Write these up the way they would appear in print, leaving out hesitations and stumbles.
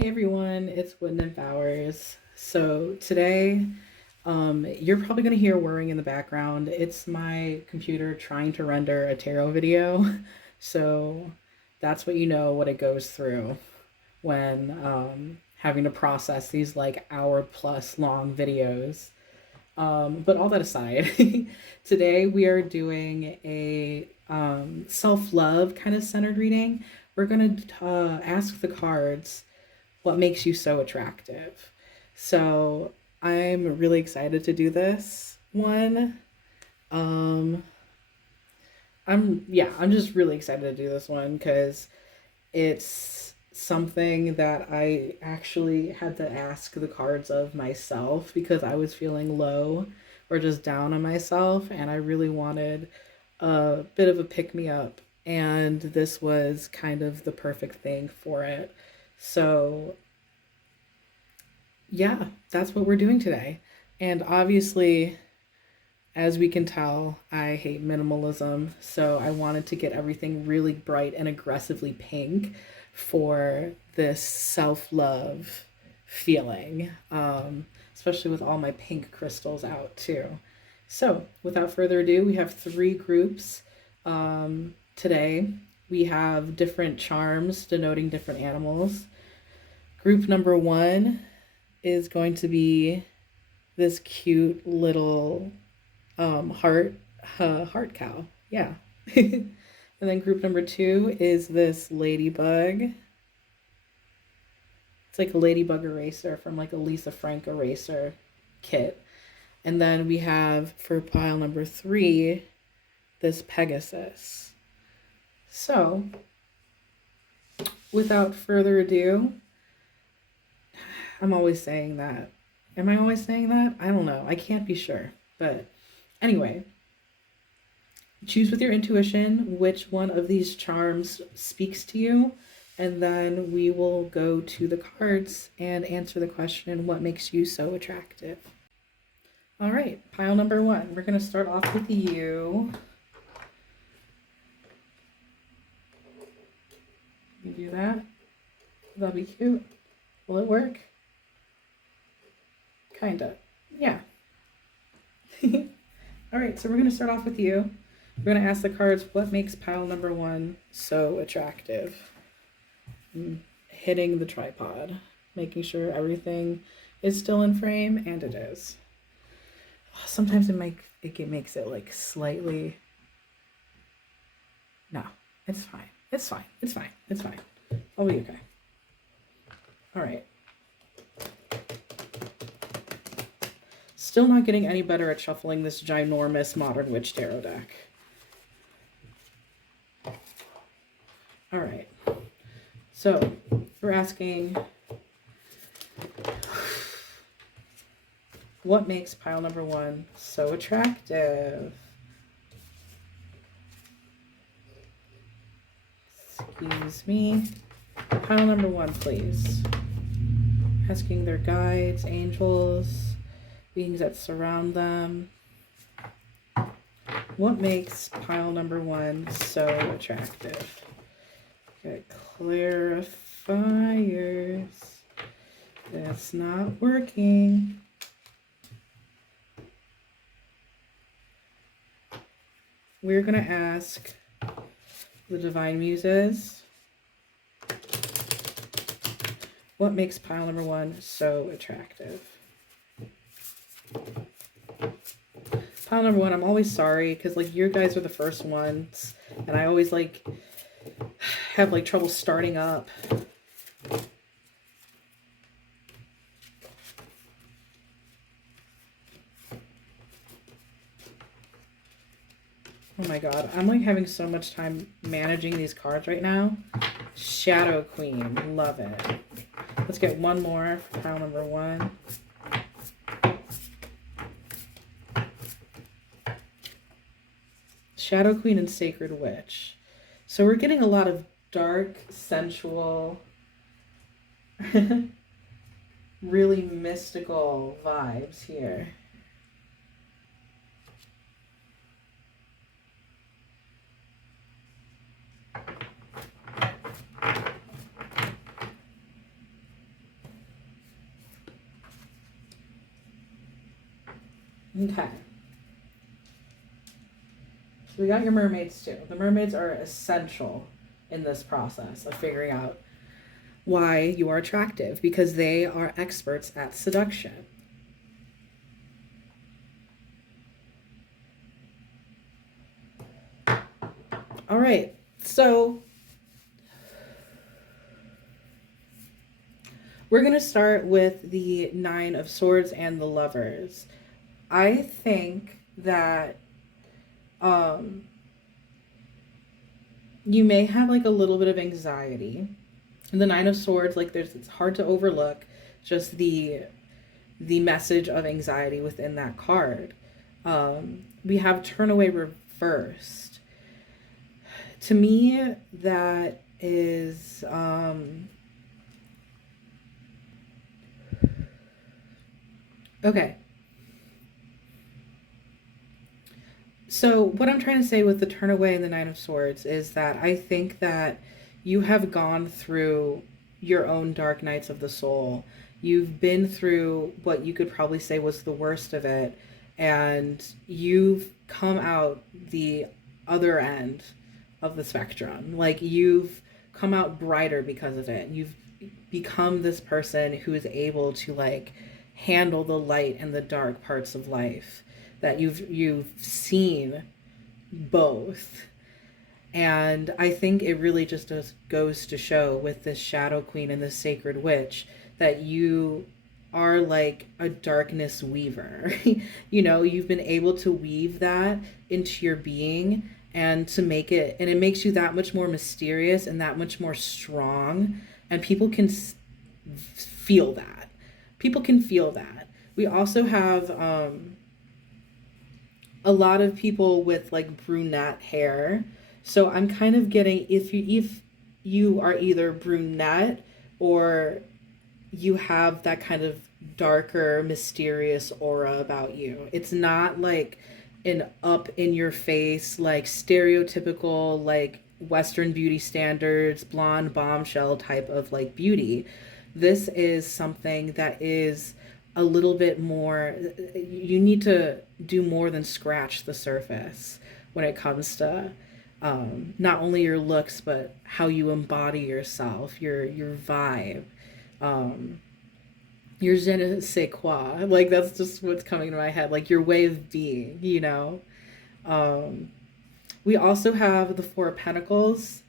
Hey everyone, it's Wood Nymph Hours. So today, you're probably going to hear whirring in the background. It's my computer trying to render a tarot video. So that's what you know what it goes through when having to process these like hour plus long videos. But all that aside, today we are doing a self love kind of centered reading. We're going to ask the cards what makes you so attractive. So I'm really excited to do this one. Um, I'm just really excited to do this one because it's something that I actually had to ask the cards of myself because I was feeling low or just down on myself, and I really wanted a bit of a pick me up, and this was kind of the perfect thing for it. So yeah, that's what we're doing today. And obviously, as we can tell, I hate minimalism. So I wanted to get everything really bright and aggressively pink for this self love feeling, especially with all my pink crystals out too. So without further ado, we have three groups today. We have different charms denoting different animals. Group number one is going to be this cute little heart cow. Yeah. And then group number two is this ladybug. It's like a ladybug eraser from like a Lisa Frank eraser kit. And then we have for pile number three this Pegasus. So without further ado, I'm always saying that. Am I always saying that? I don't know. I can't be sure. But anyway, choose with your intuition which one of these charms speaks to you, and then we will go to the cards and answer the question, what makes you so attractive? All right, pile number one. We're going to start off with you. You do that. That'll be cute. Will it work? Kinda. Yeah. All right, so we're going to start off with you. We're going to ask the cards what makes pile number one so attractive. Hitting the tripod, making sure everything is still in frame, and it is. Sometimes it makes it like slightly. No, it's fine. It's fine. It's fine. It's fine. I'll be okay. All right. Still not getting any better at shuffling this ginormous Modern Witch Tarot deck. All right. So we're asking, what makes pile number one so attractive? Excuse me. Pile number one, please. Asking their guides, angels, beings that surround them. What makes pile number one so attractive? Okay, clarifiers. That's not working. We're going to ask the Divine Muses, what makes pile number one so attractive? Pile number one, I'm always sorry because like you guys are the first ones and I always like have like trouble starting up. Oh my god, I'm like having so much time managing these cards right now. Shadow Queen, love it. Let's get one more for pile number one. Shadow Queen and Sacred Witch. So we're getting a lot of dark, sensual, really mystical vibes here. Okay. So we got your mermaids too. The mermaids are essential in this process of figuring out why you are attractive because they are experts at seduction. All right. So we're going to start with the Nine of Swords and the Lovers. I think that um, you may have like a little bit of anxiety. And the Nine of Swords, like it's hard to overlook just the message of anxiety within that card. We have Turn Away reversed. To me, that is okay. So what I'm trying to say with the Turn Away and the Nine of Swords is that I think that you have gone through your own dark nights of the soul. You've been through what you could probably say was the worst of it, and you've come out the other end of the spectrum. Like you've come out brighter because of it. You've become this person who is able to like handle the light and the dark parts of life, that you've seen both. And I think it really just goes to show with this Shadow Queen and this Sacred Witch that you are like a darkness weaver. You know, you've been able to weave that into your being and to make it, and it makes you that much more mysterious and that much more strong. And people can feel that. People can feel that. We also have a lot of people with like brunette hair. So I'm kind of getting, if you are either brunette or you have that kind of darker, mysterious aura about you. It's not like an up in your face, like stereotypical, like Western beauty standards, blonde bombshell type of like beauty. This is something that is a little bit more, you need to do more than scratch the surface when it comes to not only your looks, but how you embody yourself, your vibe, um, your je ne sais quoi. Like that's just what's coming to my head. Like your way of being, you know. Um, we also have the Four of Pentacles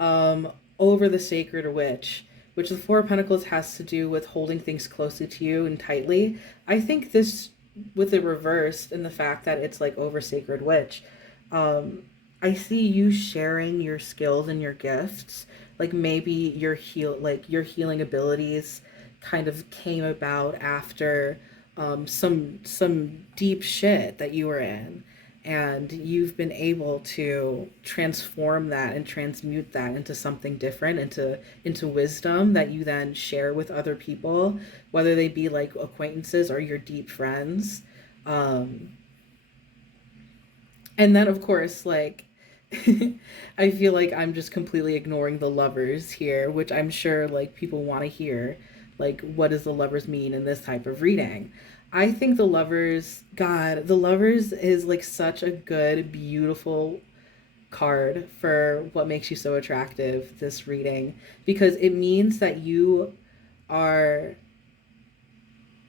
um, over the Sacred Witch, which the Four of Pentacles has to do with holding things closely to you and tightly. I think this, with the reversed and the fact that it's like over Sacred Witch, um, I see you sharing your skills and your gifts. Like maybe your healing abilities kind of came about after some deep shit that you were in, and you've been able to transform that and transmute that into something different, into wisdom that you then share with other people, whether they be like acquaintances or your deep friends. um and then of course like I feel like I'm just completely ignoring the lovers here, which I'm sure like people want to hear, like what does the lovers mean in this type of reading. I think the lovers, god, the lovers is like such a good, beautiful card for what makes you so attractive this reading, because it means that you are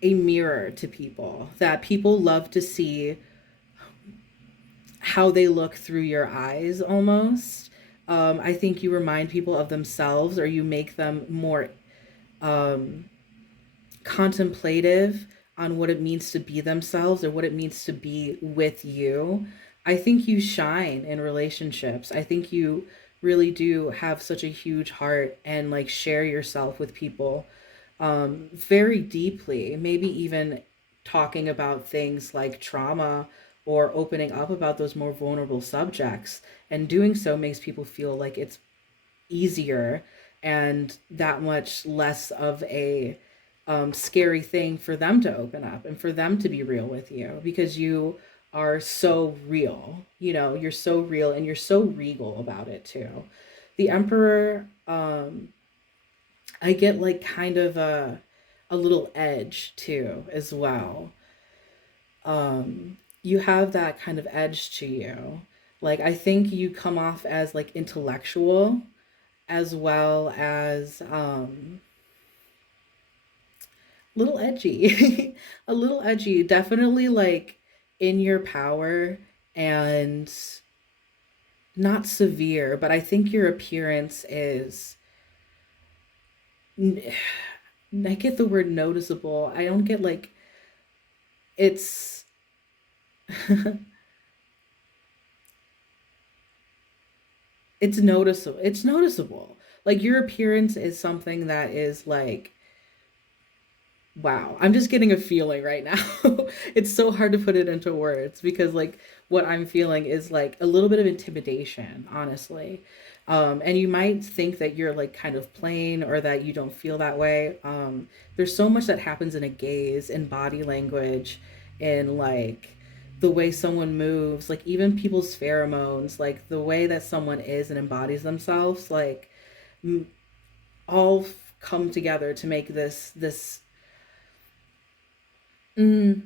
a mirror to people, that people love to see how they look through your eyes almost. I think you remind people of themselves, or you make them more um, contemplative on what it means to be themselves or what it means to be with you. I think you shine in relationships. I think you really do have such a huge heart and like share yourself with people very deeply, maybe even talking about things like trauma or opening up about those more vulnerable subjects. And doing so makes people feel like it's easier and that much less of a scary thing for them to open up and for them to be real with you, because you are so real. You know, you're so real and you're so regal about it too. The Emperor, I get like kind of a little edge too as well. You have that kind of edge to you. Like, I think you come off as like intellectual as well as little edgy. A little edgy, definitely like in your power and not severe, but I think your appearance is I get the word noticeable. I don't get like it's it's noticeable. It's noticeable. Like your appearance is something that is like wow, I'm just getting a feeling right now. It's so hard to put it into words because like what I'm feeling is like a little bit of intimidation, honestly. And you might think that you're like kind of plain or that you don't feel that way. There's so much that happens in a gaze, in body language, in like the way someone moves, like even people's pheromones, like the way that someone is and embodies themselves, like m- all come together to make mm,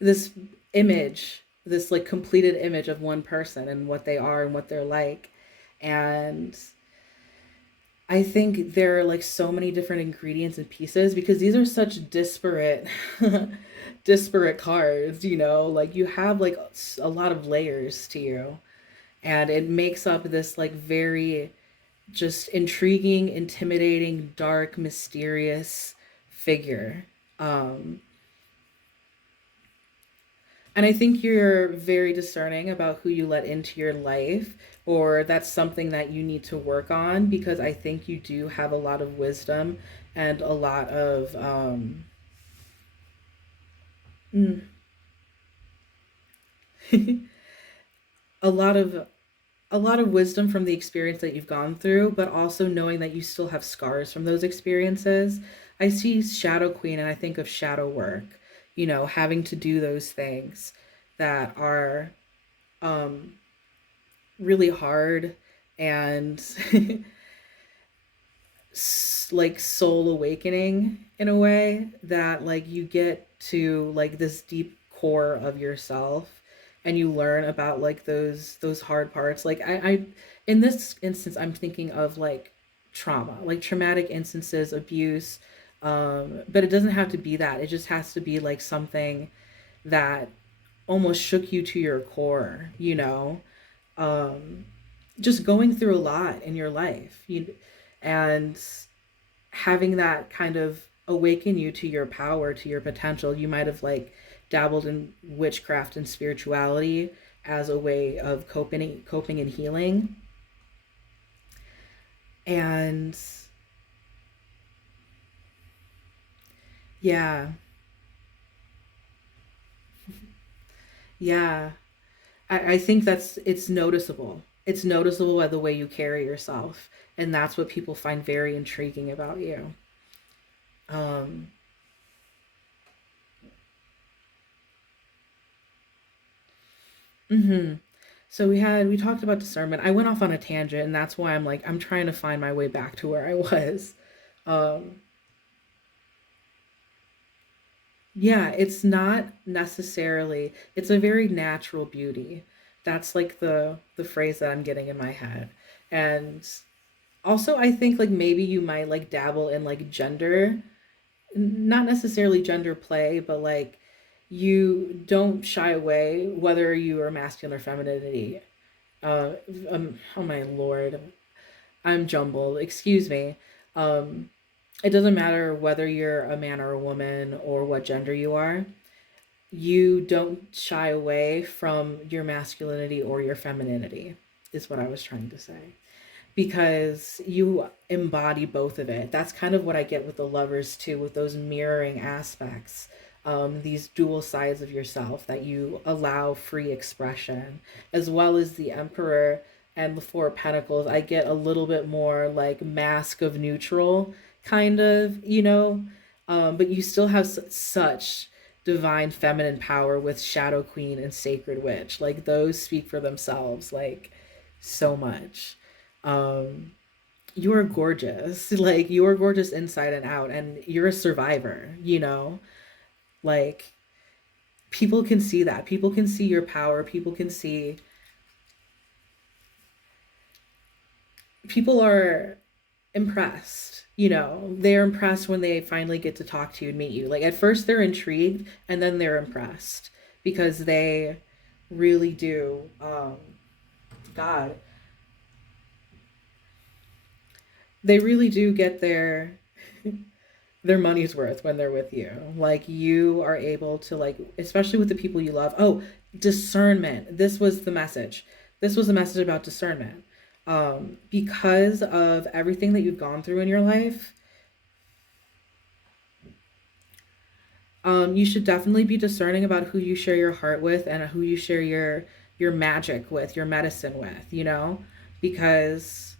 this image, this like completed image of one person and what they are and what they're like. And I think there are like so many different ingredients and pieces because these are such disparate disparate cards, you know, like you have like a lot of layers to you and it makes up this like very just intriguing, intimidating, dark, mysterious figure. Um And I think you're very discerning about who you let into your life, or that's something that you need to work on because I think you do have a lot of wisdom and mm, a lot of a lot of wisdom from the experience that you've gone through, but also knowing that you still have scars from those experiences. I see Shadow Queen and I think of shadow work, you know, having to do those things that are um, really hard and like soul awakening in a way that like you get to like this deep core of yourself and you learn about like those hard parts like I in this instance I'm thinking of like trauma, like traumatic instances, abuse, but it doesn't have to be that, it just has to be like something that almost shook you to your core, you know. um just going through a lot in your life, and having that kind of awaken you to your power, to your potential. You might have like dabbled in witchcraft and spirituality as a way of coping and healing. And yeah, yeah. I think that's it's noticeable. It's noticeable by the way you carry yourself. And that's what people find very intriguing about you. Um, hmm So we talked about discernment. I went off on a tangent, and that's why I'm like I'm trying to find my way back to where I was. Um, yeah, it's not necessarily. It's a very natural beauty. That's like the phrase that I'm getting in my head. And also, I think like maybe you might like dabble in like gender, not necessarily gender play, but like you don't shy away whether you are masculine or femininity. Uh, oh my lord, I'm jumbled. Excuse me. Um, it doesn't matter whether you're a man or a woman or what gender you are. You don't shy away from your masculinity or your femininity, is what I was trying to say, because you embody both of it. That's kind of what I get with the lovers too, with those mirroring aspects, these dual sides of yourself that you allow free expression, as well as the Emperor and the Four of Pentacles. I get a little bit more like mask of neutral, kind of, you know, but you still have such divine feminine power with Shadow Queen and Sacred Witch. Like those speak for themselves, like so much. um you are gorgeous, like you are gorgeous inside and out, and you're a survivor, you know. Like, people can see that. People can see your power. People are impressed. They're impressed when they finally get to talk to you and meet you. Like, at first they're intrigued, and then they're impressed because they really do. God, they really do get their money's worth when they're with you. Like, you are able to, like, especially with the people you love. Oh, discernment. This was the message. This was a message about discernment. Because of everything that you've gone through in your life, you should definitely be discerning about who you share your heart with and who you share your magic with, your medicine with, because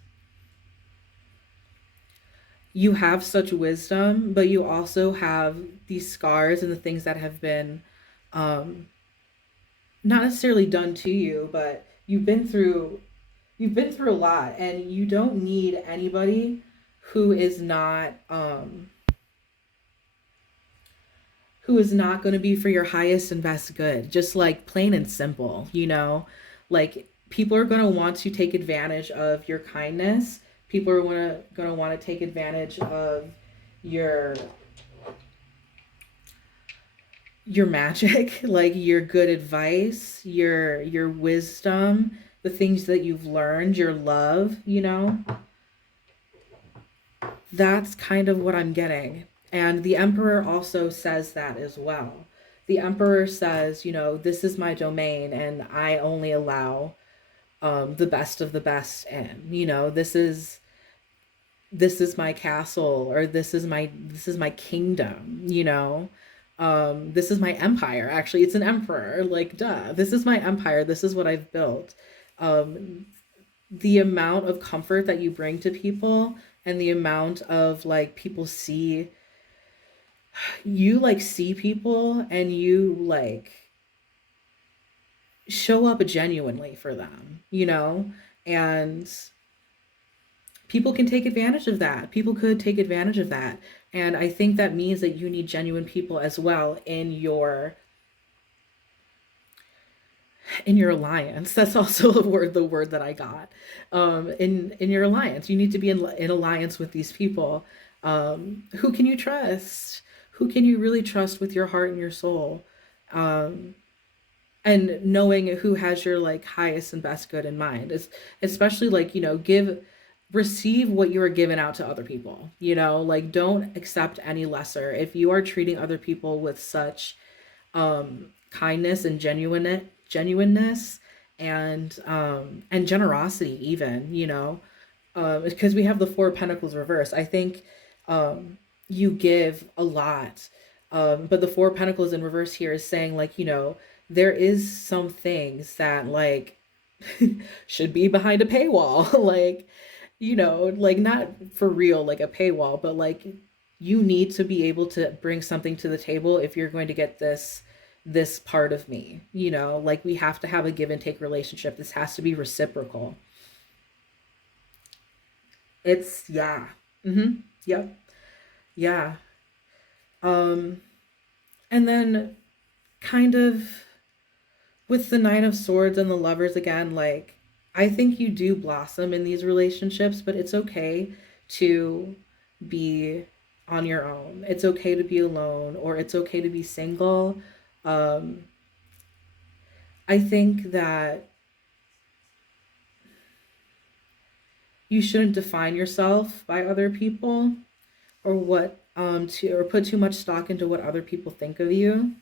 you have such wisdom, but you also have these scars and the things that have been um, not necessarily done to you, but you've been through a lot, and you don't need anybody who is not who is not going to be for your highest and best good. Just like plain and simple. Like, people are going to want to take advantage of your kindness. People are going to want to take advantage of your your magic, like your good advice, your wisdom, the things that you've learned, your love. That's kind of what I'm getting. And the emperor also says that as well. The emperor says, this is my domain, and I only allow the best of the best in. This is my castle, or this is my kingdom. This is my empire. Actually, it's an emperor. Like, duh. This is my empire. This is what I've built. Um, the amount of comfort that you bring to people, and the amount of, like, people see you, like, see people, and you, like, show up genuinely for them. And people can take advantage of that. People could take advantage of that. And I think that means that you need genuine people as well in your alliance. That's also the word that I got. In your alliance, you need to be in alliance with these people. Who can you trust? Who can you really trust with your heart and your soul? Um, and knowing who has your, like, highest and best good in mind is, especially, like, receive what you are giving out to other people. Like, don't accept any lesser. If you are treating other people with such kindness and genuineness, and generosity, even, because we have the Four of Pentacles reverse. I think you give a lot, but the Four of Pentacles in reverse here is saying, like, there is some things that, like, should be behind a paywall. Like, like, not for real, like a paywall, but, like, you need to be able to bring something to the table if you're going to get this part of me. Like, we have to have a give and take relationship. This has to be reciprocal. It's, yeah. Mm-hmm. Yep. Yeah. Um, and then, kind of, with the Nine of Swords and the Lovers again, like, I think you do blossom in these relationships, but it's okay to be on your own. It's okay to be alone, or it's okay to be single. Um, I think that you shouldn't define yourself by other people, or or put too much stock into what other people think of you,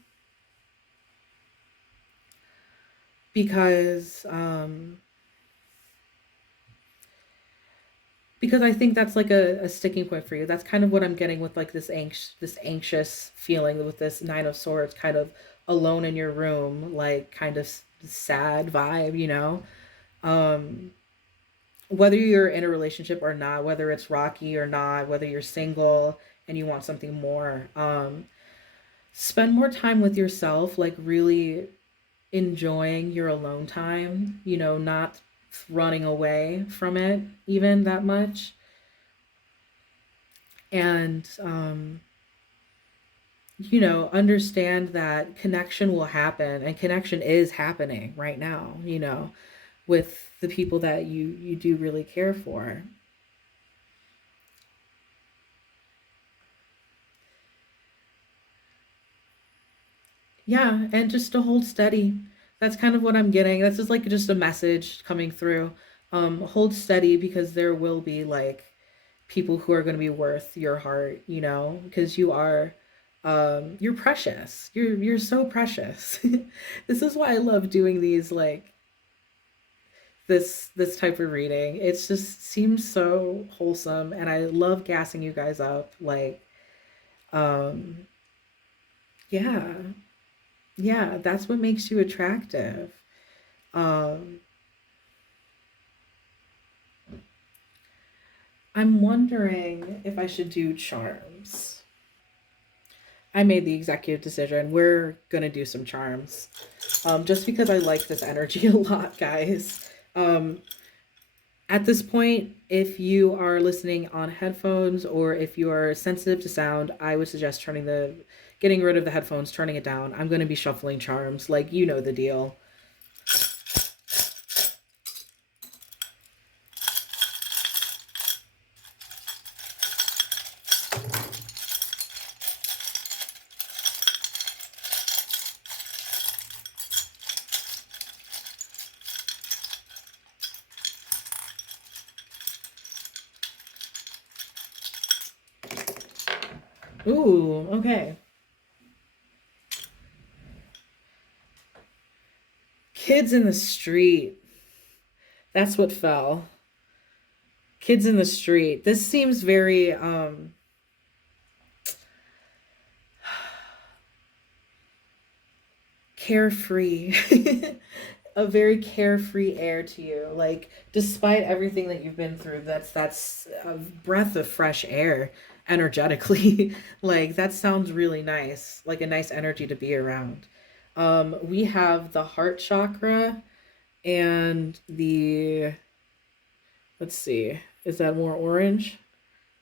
because I think that's, like, a sticking point for you. That's kind of what I'm getting with, like, this anxious feeling with this Nine of Swords, kind of alone in your room, like, kind of sad vibe. Um, whether you're in a relationship or not, whether it's rocky or not, whether you're single and you want something more, spend more time with yourself, like, really enjoying your alone time. Not running away from it even that much. And understand that connection will happen, and connection is happening right now, with the people that you do really care for. Yeah, and just to hold steady. That's kind of what I'm getting. That's just a message coming through. Hold steady, because there will be like people who are going to be worth your heart, because you're precious. You're so precious. This is why I love doing these, like, this type of reading. It just seems so wholesome, and I love gassing you guys up, like, um yeah. Yeah, that's what makes you attractive. Um, I'm wondering if I should do charms. I made the executive decision. We're gonna do some charms. Just because I like this energy a lot, guys. Um, at this point, if you are listening on headphones, or if you are sensitive to sound, I would suggest getting rid of the headphones, turning it down. I'm gonna be shuffling charms, like, you know the deal. Ooh, okay. Kids in the street. That's what fell. Kids in the street. This seems very carefree. A very carefree air to you. Like, despite everything that you've been through, that's a breath of fresh air energetically. Like, that sounds really nice. Like a nice energy to be around. We have the heart chakra, and the, let's see, is that more orange?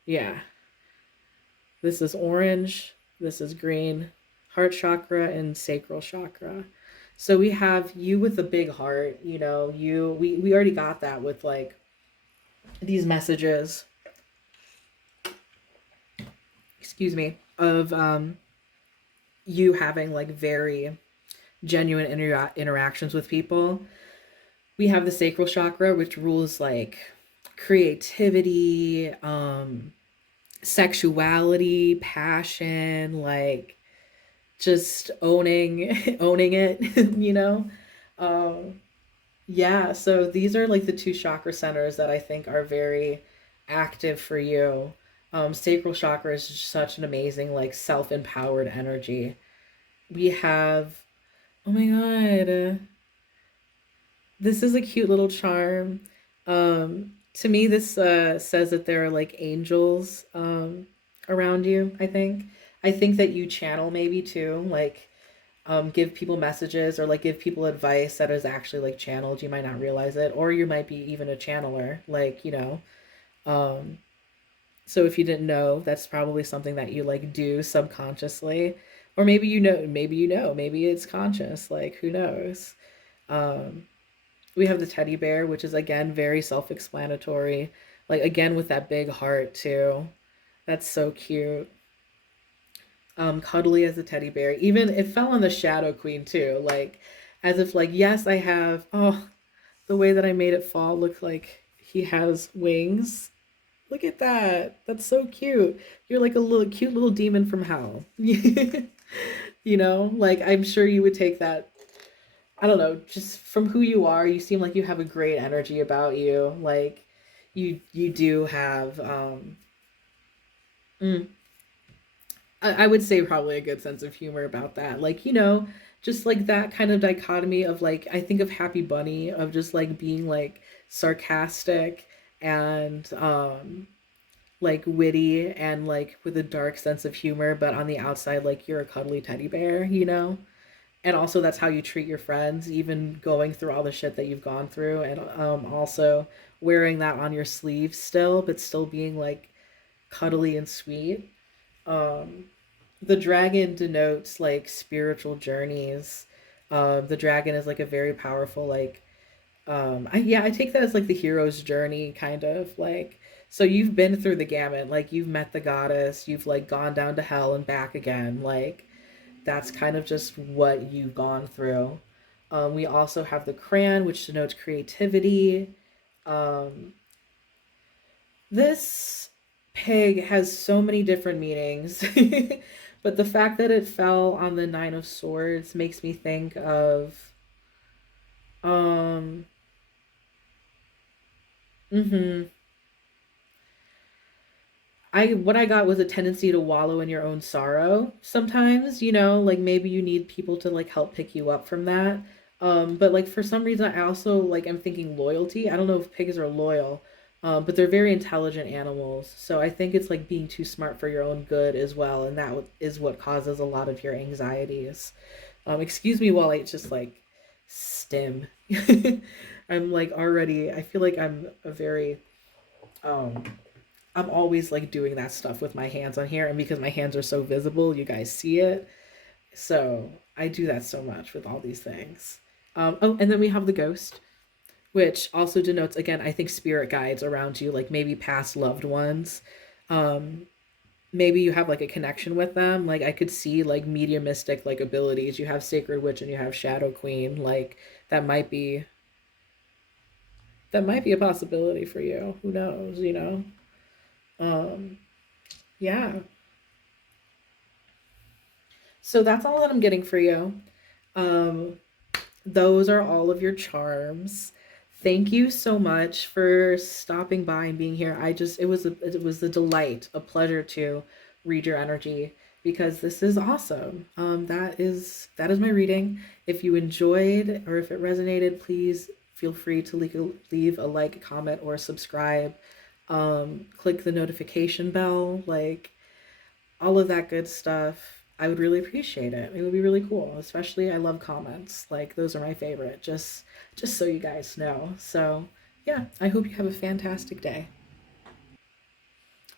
Yeah. This is orange, this is green, heart chakra and sacral chakra. So we have you with a big heart, we already got that with, like, these messages, excuse me, of you having like very genuine interactions with people. We have the sacral chakra, which rules like creativity, sexuality, passion, like just owning it, um yeah, so these are like the two chakra centers that I think are very active for you. Sacral chakra is just such an amazing, like, self-empowered energy. We have, oh my god, this is a cute little charm. To me, this says that there are like angels around you. I think that you channel, maybe too, like, give people messages, or like give people advice that is actually like channeled. You might not realize it, or you might be even a channeler, like, Um, so if you didn't know, that's probably something that you like do subconsciously, or maybe it's conscious. Like, who knows? Um, we have the teddy bear, which is again very self-explanatory. Like, again with that big heart too. That's so cute. Cuddly as a teddy bear. Even it fell on the Shadow Queen too. Like, as if like, yes, I have. Oh, the way that I made it fall looked like he has wings. Look at that. That's so cute. You're like a little cute little demon from hell. Like, I'm sure you would take that. I don't know, just from who you are, you seem like you have a great energy about you. Like, you do have mm, I would say probably a good sense of humor about that. Like, just like that kind of dichotomy of, like, I think of Happy Bunny, of just like being like sarcastic, and like witty, and like with a dark sense of humor, but on the outside, like, you're a cuddly teddy bear. And also that's how you treat your friends, even going through all the shit that you've gone through, and also wearing that on your sleeve still, but still being like cuddly and sweet. Um The dragon denotes like spiritual journeys. The dragon is like a very powerful like I take that as like the hero's journey kind of like, so you've been through the gamut, like you've met the goddess, you've like gone down to hell and back again, like that's kind of just what you've gone through. We also have the crayon, which denotes creativity. um, this pig has so many different meanings. But the fact that it fell on the Nine of Swords makes me think of um mhm. I what I got was a tendency to wallow in your own sorrow sometimes, like maybe you need people to like help pick you up from that. But like for some reason I also like am thinking loyalty. I don't know if pigs are loyal, but they're very intelligent animals. So I think it's like being too smart for your own good as well, and that is what causes a lot of your anxieties. Excuse me while I just like stim. I'm like already I feel like um I'm always like doing that stuff with my hands on here, and because my hands are so visible, you guys see it. So I do that so much with all these things. Oh, and then we have the ghost, which also denotes again, I think spirit guides around you, like maybe past loved ones. Um, Maybe you have like a connection with them. Like I could see like mediumistic like abilities. You have sacred witch and you have shadow queen. Like that might be that might be a possibility for you. Who knows? Um, yeah. So that's all that I'm getting for you. Um, those are all of your charms. Thank you so much for stopping by and being here. It was a delight, a pleasure to read your energy because this is awesome. That is my reading. If you enjoyed or if it resonated, please feel free to leave a like, comment, or subscribe. Click the notification bell. Like all of that good stuff. I would really appreciate it. It would be really cool. Especially I love comments. Like those are my favorite. Just so you guys know. So, yeah, I hope you have a fantastic day.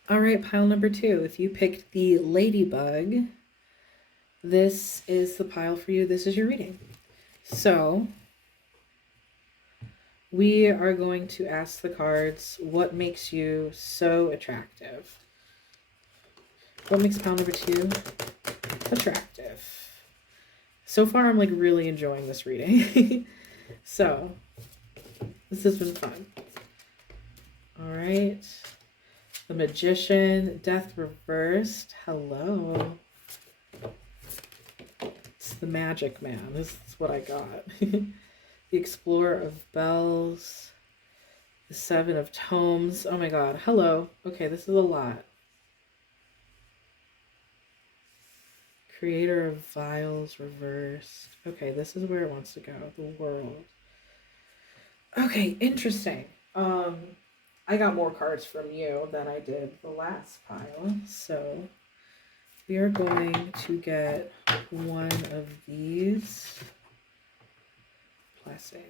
All right, pile number 2. If you picked the Ladybug, this is the pile for you. This is your reading. So, we are going to ask the cards what makes you so attractive. What makes pile number 2 attractive? So far, I'm like really enjoying this reading. So, this has been fun. All right. The Magician, Death Reversed. Hello. It's the Magic Man. This is what I got. The Explorer of Bells. The Seven of Tomes. Oh my god. Hello. Okay, this is a lot. Creator of Vials Reversed. Okay, this is where it wants to go. The World. Okay, interesting. Um, I got more cards from you than I did the last pile, so we are going to get one of these blessings.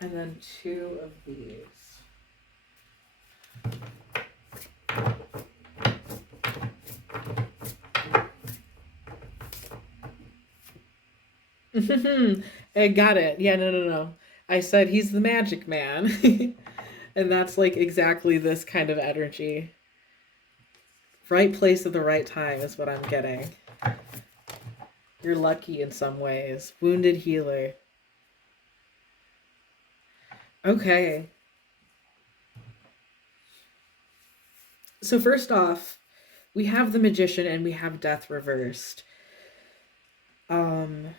And then two of these. I got it. Yeah, no. I said he's the magic man. And that's like exactly this kind of energy. Right place at the right time is what I'm getting. You're lucky in some ways. Wounded healer. Okay. So first off, we have the magician and we have death reversed. Um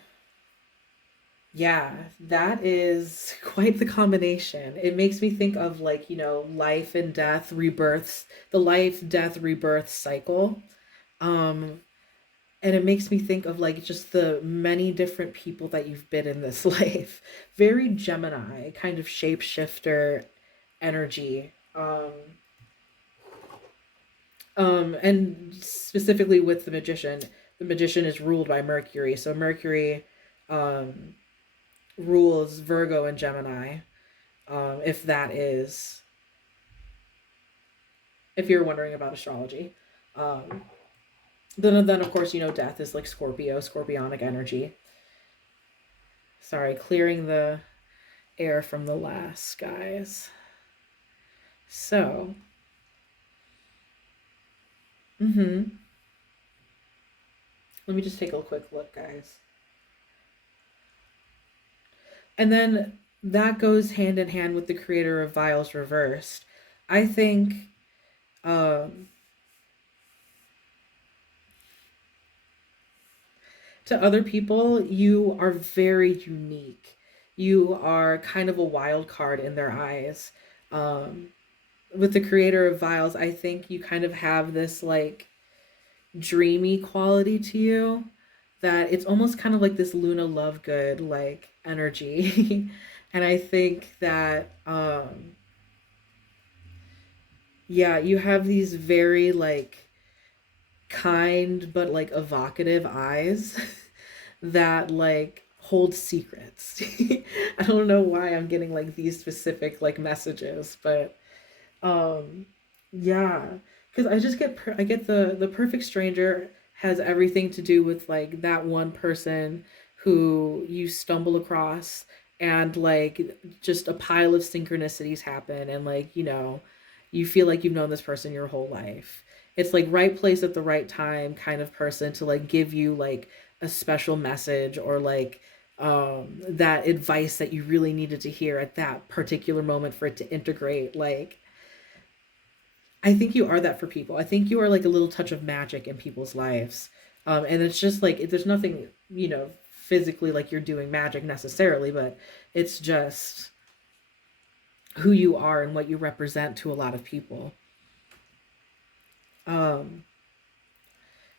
yeah, that is quite the combination. It makes me think of like, life and death rebirths, the life death rebirth cycle. Um and it makes me think of like just the many different people that you've been in this life. Very Gemini kind of shapeshifter energy. And specifically with the magician is ruled by Mercury. So Mercury um, rules Virgo and Gemini. If that is if you're wondering about astrology. Um, then of course, death is like Scorpio, scorpionic energy. Sorry, clearing the air from the last, guys. So, mm-hmm. Let me just take a quick look, guys. And then that goes hand in hand with the creator of Vials reversed. I think um, to other people, you are very unique. You are kind of a wild card in their eyes. Um, with the creator of Vials, I think you kind of have this like dreamy quality to you that it's almost kind of like this Luna Lovegood like energy. And I think that yeah, you have these very like kind but like evocative eyes that like hold secrets. I don't know why I'm getting like these specific like messages, but um yeah, cuz I just I get the perfect stranger has everything to do with like that one person who you stumble across, and like just a pile of synchronicities happen, and like, you feel like you've known this person your whole life. It's like right place at the right time kind of person to like give you like a special message, or like that advice that you really needed to hear at that particular moment for it to integrate. Like, I think you are that for people. I think you are like a little touch of magic in people's lives. And it's just like there's nothing, physically like you're doing magic necessarily, but it's just who you are and what you represent to a lot of people. Um,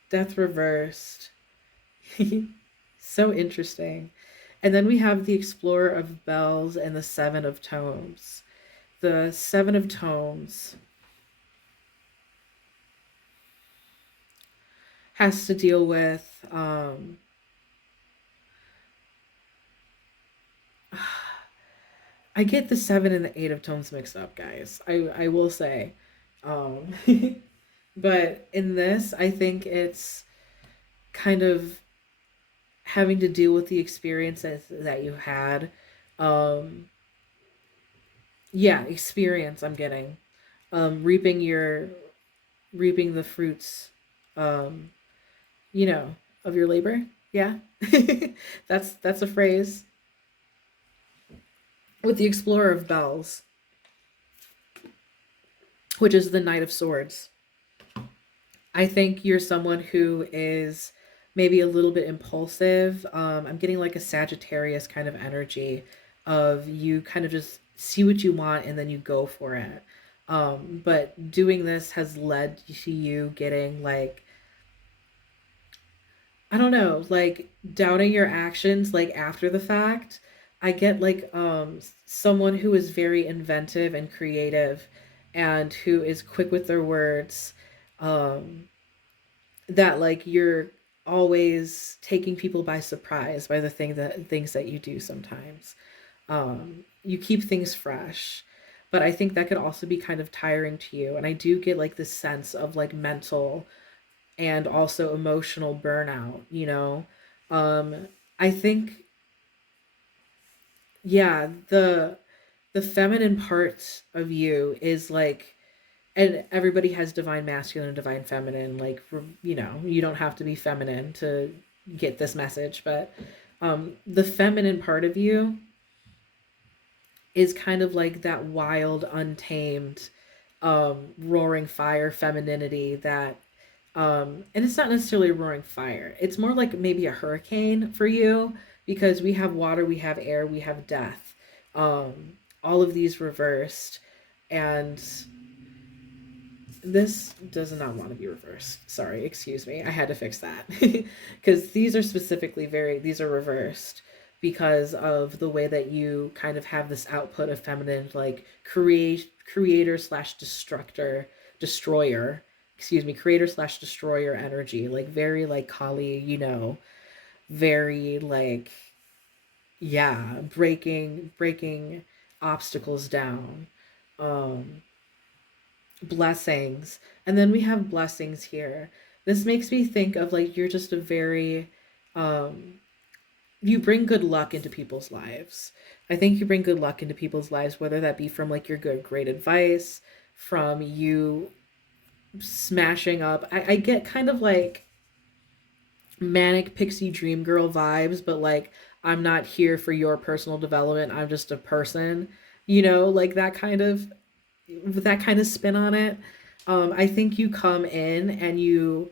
Death reversed. So interesting. And then we have the Explorer of Bells and the Seven of Tomes. The Seven of Tomes has to deal with I get the seven and the eight of tones mixed up, guys. I will say, um, but in this, I think it's kind of having to deal with the experiences that you had. Um, yeah, experience. I'm getting, reaping reaping the fruits, um, you know, of your labor. Yeah, that's a phrase with the Explorer of Bells, which is the Knight of Swords. I think you're someone who is maybe a little bit impulsive. I'm getting like a Sagittarius kind of energy of you kind of just see what you want and then you go for it. But doing this has led to you getting like, I don't know, like doubting your actions like after the fact. I get like someone who is very inventive and creative and who is quick with their words. Um that like you're always taking people by surprise by the things that you do sometimes. You keep things fresh, but I think that could also be kind of tiring to you. And I do get like this sense of like mental and also emotional burnout, you know? Um, I think, yeah, the feminine part of you is like, and everybody has divine masculine and divine feminine, like, you don't have to be feminine to get this message, but the feminine part of you is kind of like that wild, untamed, roaring fire femininity that and it's not necessarily a roaring fire. It's more like maybe a hurricane for you, because we have water, we have air, we have death. All of these reversed, and this does not want to be reversed. Sorry, excuse me. I had to fix that. Because these are specifically these are reversed because of the way that you kind of have this output of feminine, like creator slash destructor, destroyer, excuse me, creator slash destroyer energy. Like very like Kali, very like, yeah, breaking obstacles down. Um, blessings. And then we have blessings here. This makes me think of like you're just a very um you bring good luck into people's lives. I think you bring good luck into people's lives, whether that be from like your good great advice, from you smashing up. I get kind of like manic pixie dream girl vibes, but like I'm not here for your personal development. I'm just a person, like that kind of spin on it. I think you come in and you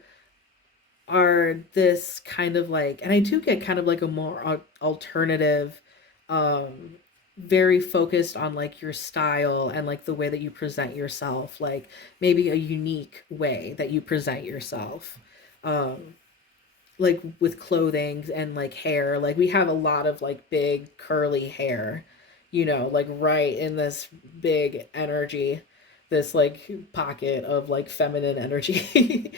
are this kind of like, and I do get kind of like a more alternative, um, very focused on like your style and like the way that you present yourself, like maybe a unique way that you present yourself. Um, like with clothing and like hair, like we have a lot of like big curly hair, like right in this big energy, this like pocket of like feminine energy.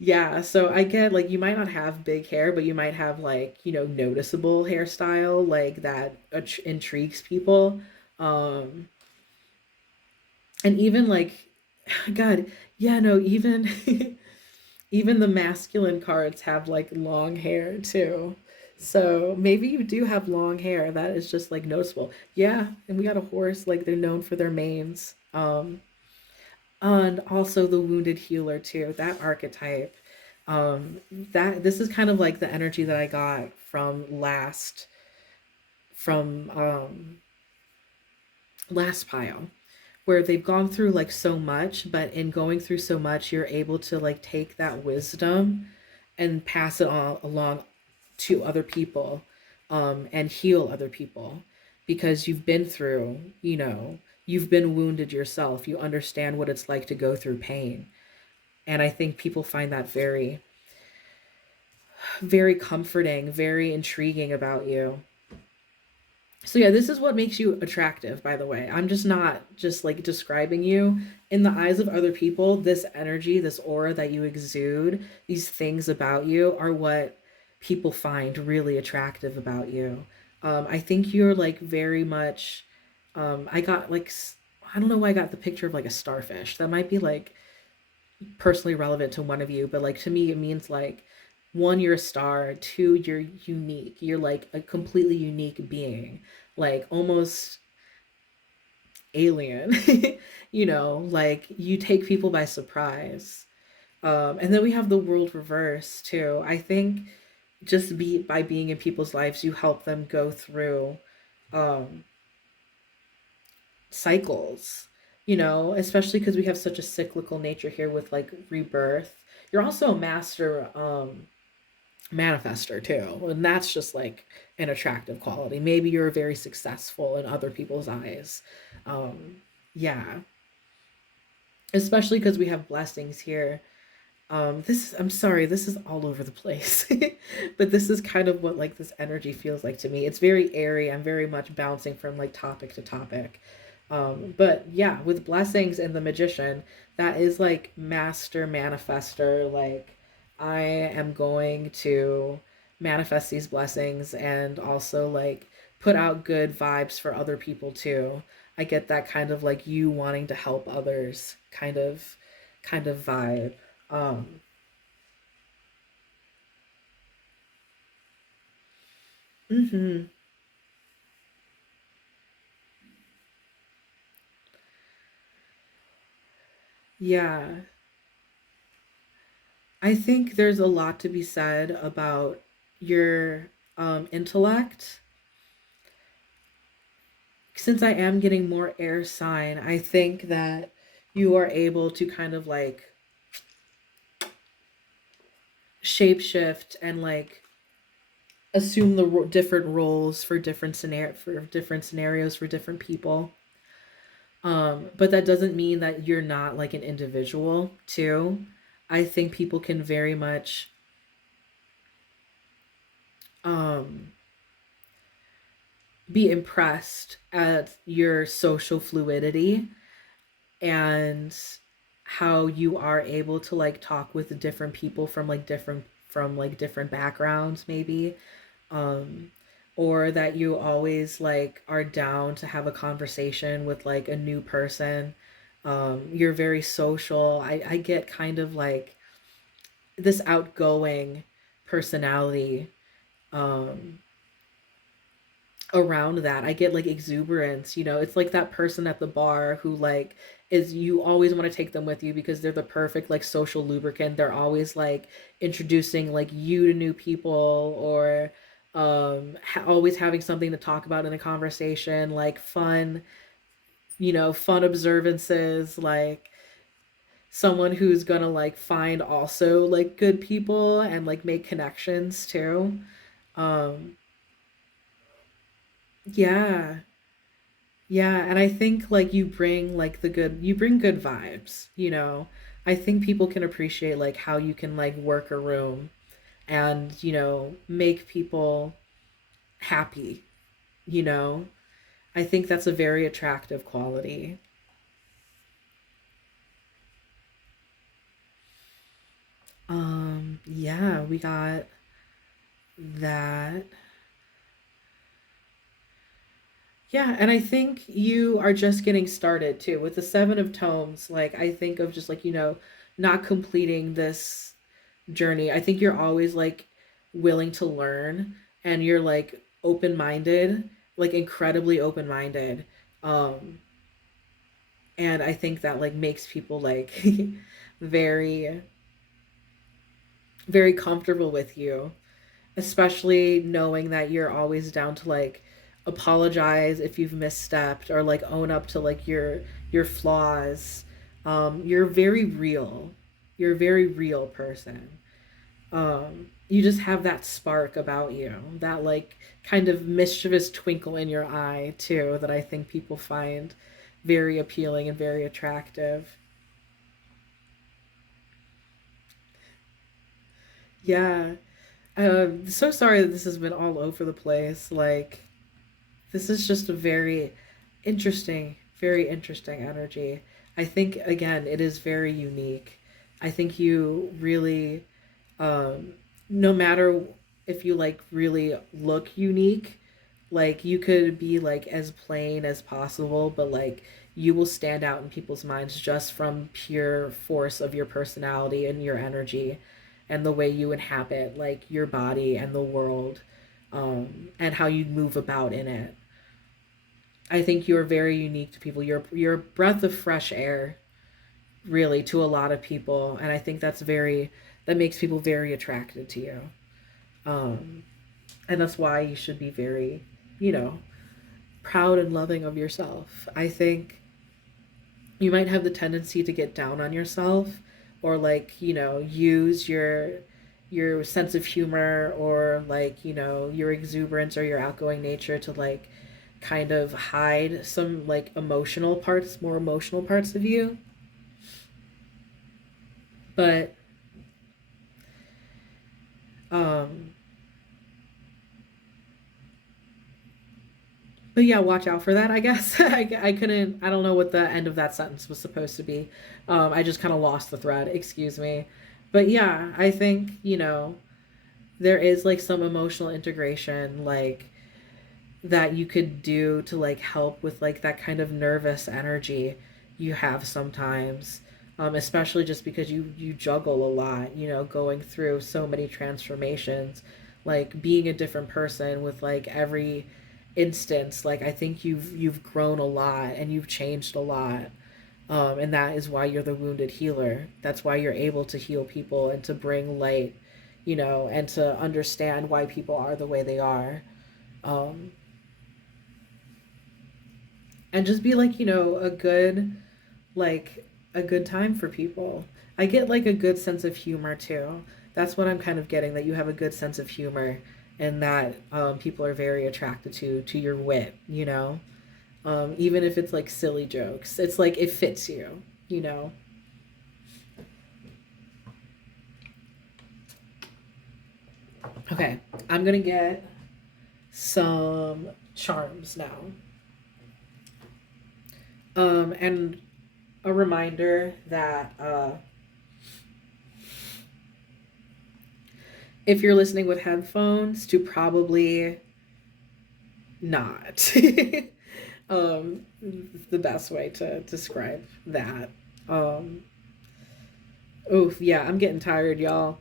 Yeah, so I get like you might not have big hair, but you might have like, noticeable hairstyle like that intrigues people. Um and even like God, yeah, no, even even the masculine cards have like long hair too. So maybe you do have long hair. That is just like noticeable. Yeah, and we got a horse, like they're known for their manes. And also the wounded healer too, that archetype. That this is kind of like the energy that I got from last pile, where they've gone through like so much, but in going through so much you're able to like take that wisdom and pass it on along to other people, and heal other people, because you've been through, you've been wounded yourself, you understand what it's like to go through pain. And I think people find that very, very comforting, very intriguing about you. So yeah, this is what makes you attractive, by the way. I'm just not just like describing you. In the eyes of other people, this energy, this aura that you exude, these things about you are what people find really attractive about you. I think you're like very much I got like I don't know why I got the picture of like a starfish. That might be like personally relevant to one of you, but like to me it means like, one, you're a star, two, you're unique, you're like a completely unique being, like almost alien. Like you take people by surprise. And then we have the world reverse too. I think just be by being in people's lives you help them go through um cycles, especially because we have such a cyclical nature here with like rebirth. You're also a master manifester too, and that's just like an attractive quality. Maybe you're very successful in other people's eyes. Yeah, especially because we have blessings here. I'm sorry, this is all over the place. But this is kind of what like this energy feels like to me. It's very airy. I'm very much bouncing from like topic to topic. But yeah, with blessings and the magician, that is like master manifester. Like I am going to manifest these blessings and also like put out good vibes for other people too. I get that kind of like you wanting to help others kind of vibe. Um, mhm. Yeah. I think there's a lot to be said about your intellect. Since I am getting more air sign, I think that you are able to kind of like shapeshift and like assume the different roles for different scenarios for different people. But that doesn't mean that you're not like an individual too. I think people can very much um be impressed at your social fluidity and how you are able to like talk with different people from like different backgrounds, maybe, um or that you always like are down to have a conversation with like a new person. You're very social. I get kind of like this outgoing personality um, around that. I get like exuberance, you know, it's like that person at the bar who like is you always want to take them with you because they're the perfect like social lubricant. They're always like introducing like you to new people or always having something to talk about in a conversation, like fun, you know, fun observances, like someone who's gonna like find also like good people and like make connections too. Um yeah. Yeah, and I think like you bring good vibes, you know. I think people can appreciate like how you can like work a room and, you know, make people happy, you know. I think that's a very attractive quality. Yeah, we got that. Yeah, and I think you are just getting started too with the Seven of Tomes. Like I think of just like, you know, not completing this journey. I think you're always like willing to learn and you're like open-minded, like incredibly open-minded. Um and I think that like makes people like very very comfortable with you, especially knowing that you're always down to like apologize if you've misstepped or like own up to like your flaws. You're very real. You're a very real person. You just have that spark about you, that like kind of mischievous twinkle in your eye too, that I think people find very appealing and very attractive. Yeah. So sorry that this has been all over the place. Like, this is just a very interesting energy. I think, again, it is very unique. I think you really, um, no matter if you like really look unique, like you could be like as plain as possible, but like you will stand out in people's minds just from pure force of your personality and your energy and the way you inhabit like your body and the world, and how you move about in it. I think you're very unique to people. You're a breath of fresh air, really, to a lot of people, and I think that makes people very attracted to you. Um, and that's why you should be very, you know, proud and loving of yourself. I think you might have the tendency to get down on yourself or like, you know, use your sense of humor or like, you know, your exuberance or your outgoing nature to like kind of hide some like emotional parts, more emotional parts of you. But um but yeah, watch out for that, I guess. I couldn't, I don't know what the end of that sentence was supposed to be. I just kind of lost the thread, excuse me. But yeah, I think, you know, there is like some emotional integration like that you could do to like help with like that kind of nervous energy you have sometimes, especially just because you juggle a lot, you know, going through so many transformations, like being a different person with like every instance. Like I think you've grown a lot and you've changed a lot, and that is why you're the wounded healer. That's why you're able to heal people and to bring light, you know, and to understand why people are the way they are. Um, and just be like, you know, like a good time for people. I get like a good sense of humor too. That's what I'm kind of getting, that you have a good sense of humor and that people are very attracted to your wit, you know. Even if it's like silly jokes, it's like it fits you, you know. Okay, I'm gonna get some charms now. And a reminder that if you're listening with headphones, to probably not. The best way to describe that. Um, Oof, yeah, I'm getting tired, y'all.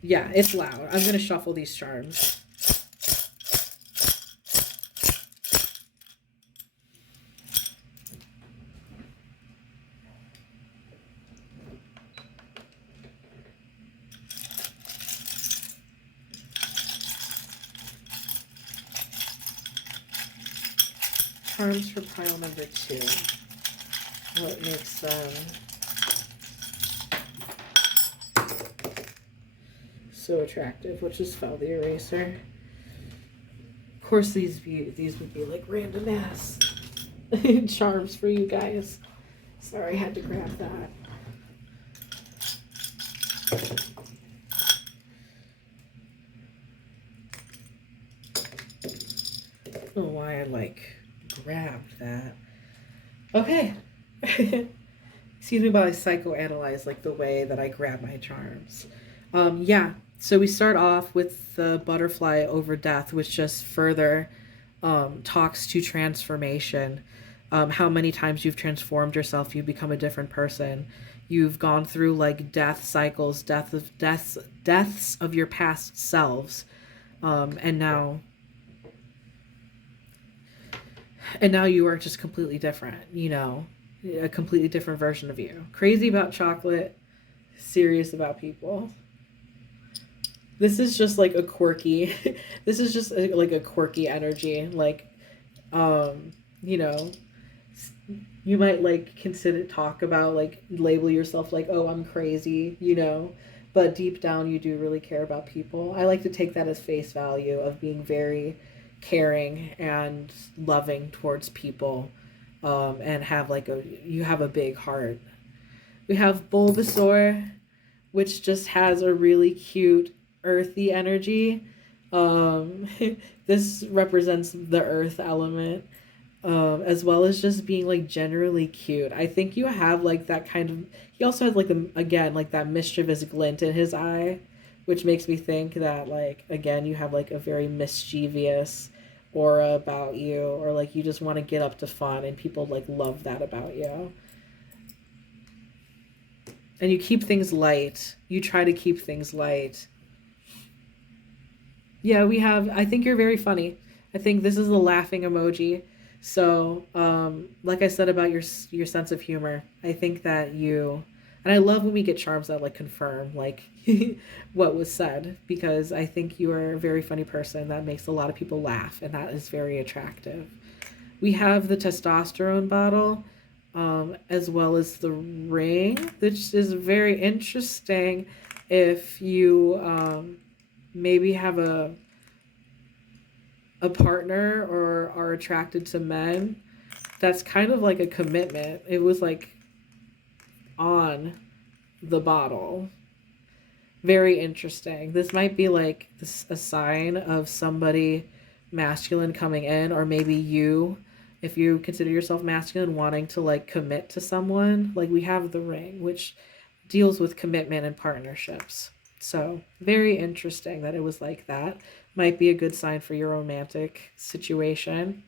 Yeah, it's loud. I'm gonna shuffle these charms. Charms for pile number 2. What makes them so attractive? We'll just fell the eraser. Of course, these would be like random ass charms for you guys. Sorry, I had to grab that. I don't know why I like grabbed that. Okay. Excuse me while I psychoanalyze like the way that I grab my charms. Yeah, so we start off with the butterfly over death, which just further talks to transformation. How many times you've transformed yourself, you've become a different person. You've gone through like death cycles, deaths of your past selves, and now you are just completely different. You know, a completely different version of you. Crazy about chocolate, serious about people. This is just like a quirky this is just like a quirky energy, like you know, you might like consider talk about like label yourself like, oh, I'm crazy, you know, but deep down you do really care about people. I like to take that as face value of being very caring and loving towards people, and have like you have a big heart. We have Bulbasaur, which just has a really cute earthy energy. Um, this represents the earth element, as well as just being like generally cute. I think you have like that kind of. He also has like again like that mischievous glint in his eye, which makes me think that like again you have like a very mischievous aura about you, or like you just want to get up to fun, and people like love that about you. And you keep things light. You try to keep things light. Yeah, we have. I think you're very funny. I think this is the laughing emoji. So, like I said about your sense of humor, I think that you, and I love when we get charms that like confirm like what was said, because I think you are a very funny person that makes a lot of people laugh, and that is very attractive. We have the testosterone bottle, as well as the ring, which is very interesting if you maybe have a partner or are attracted to men. That's kind of like a commitment. It was like on the bottle. Very interesting. This might be like a sign of somebody masculine coming in, or maybe you, if you consider yourself masculine, wanting to like commit to someone. Like we have the ring, which deals with commitment and partnerships. So very interesting that it was like that. Might be a good sign for your romantic situation.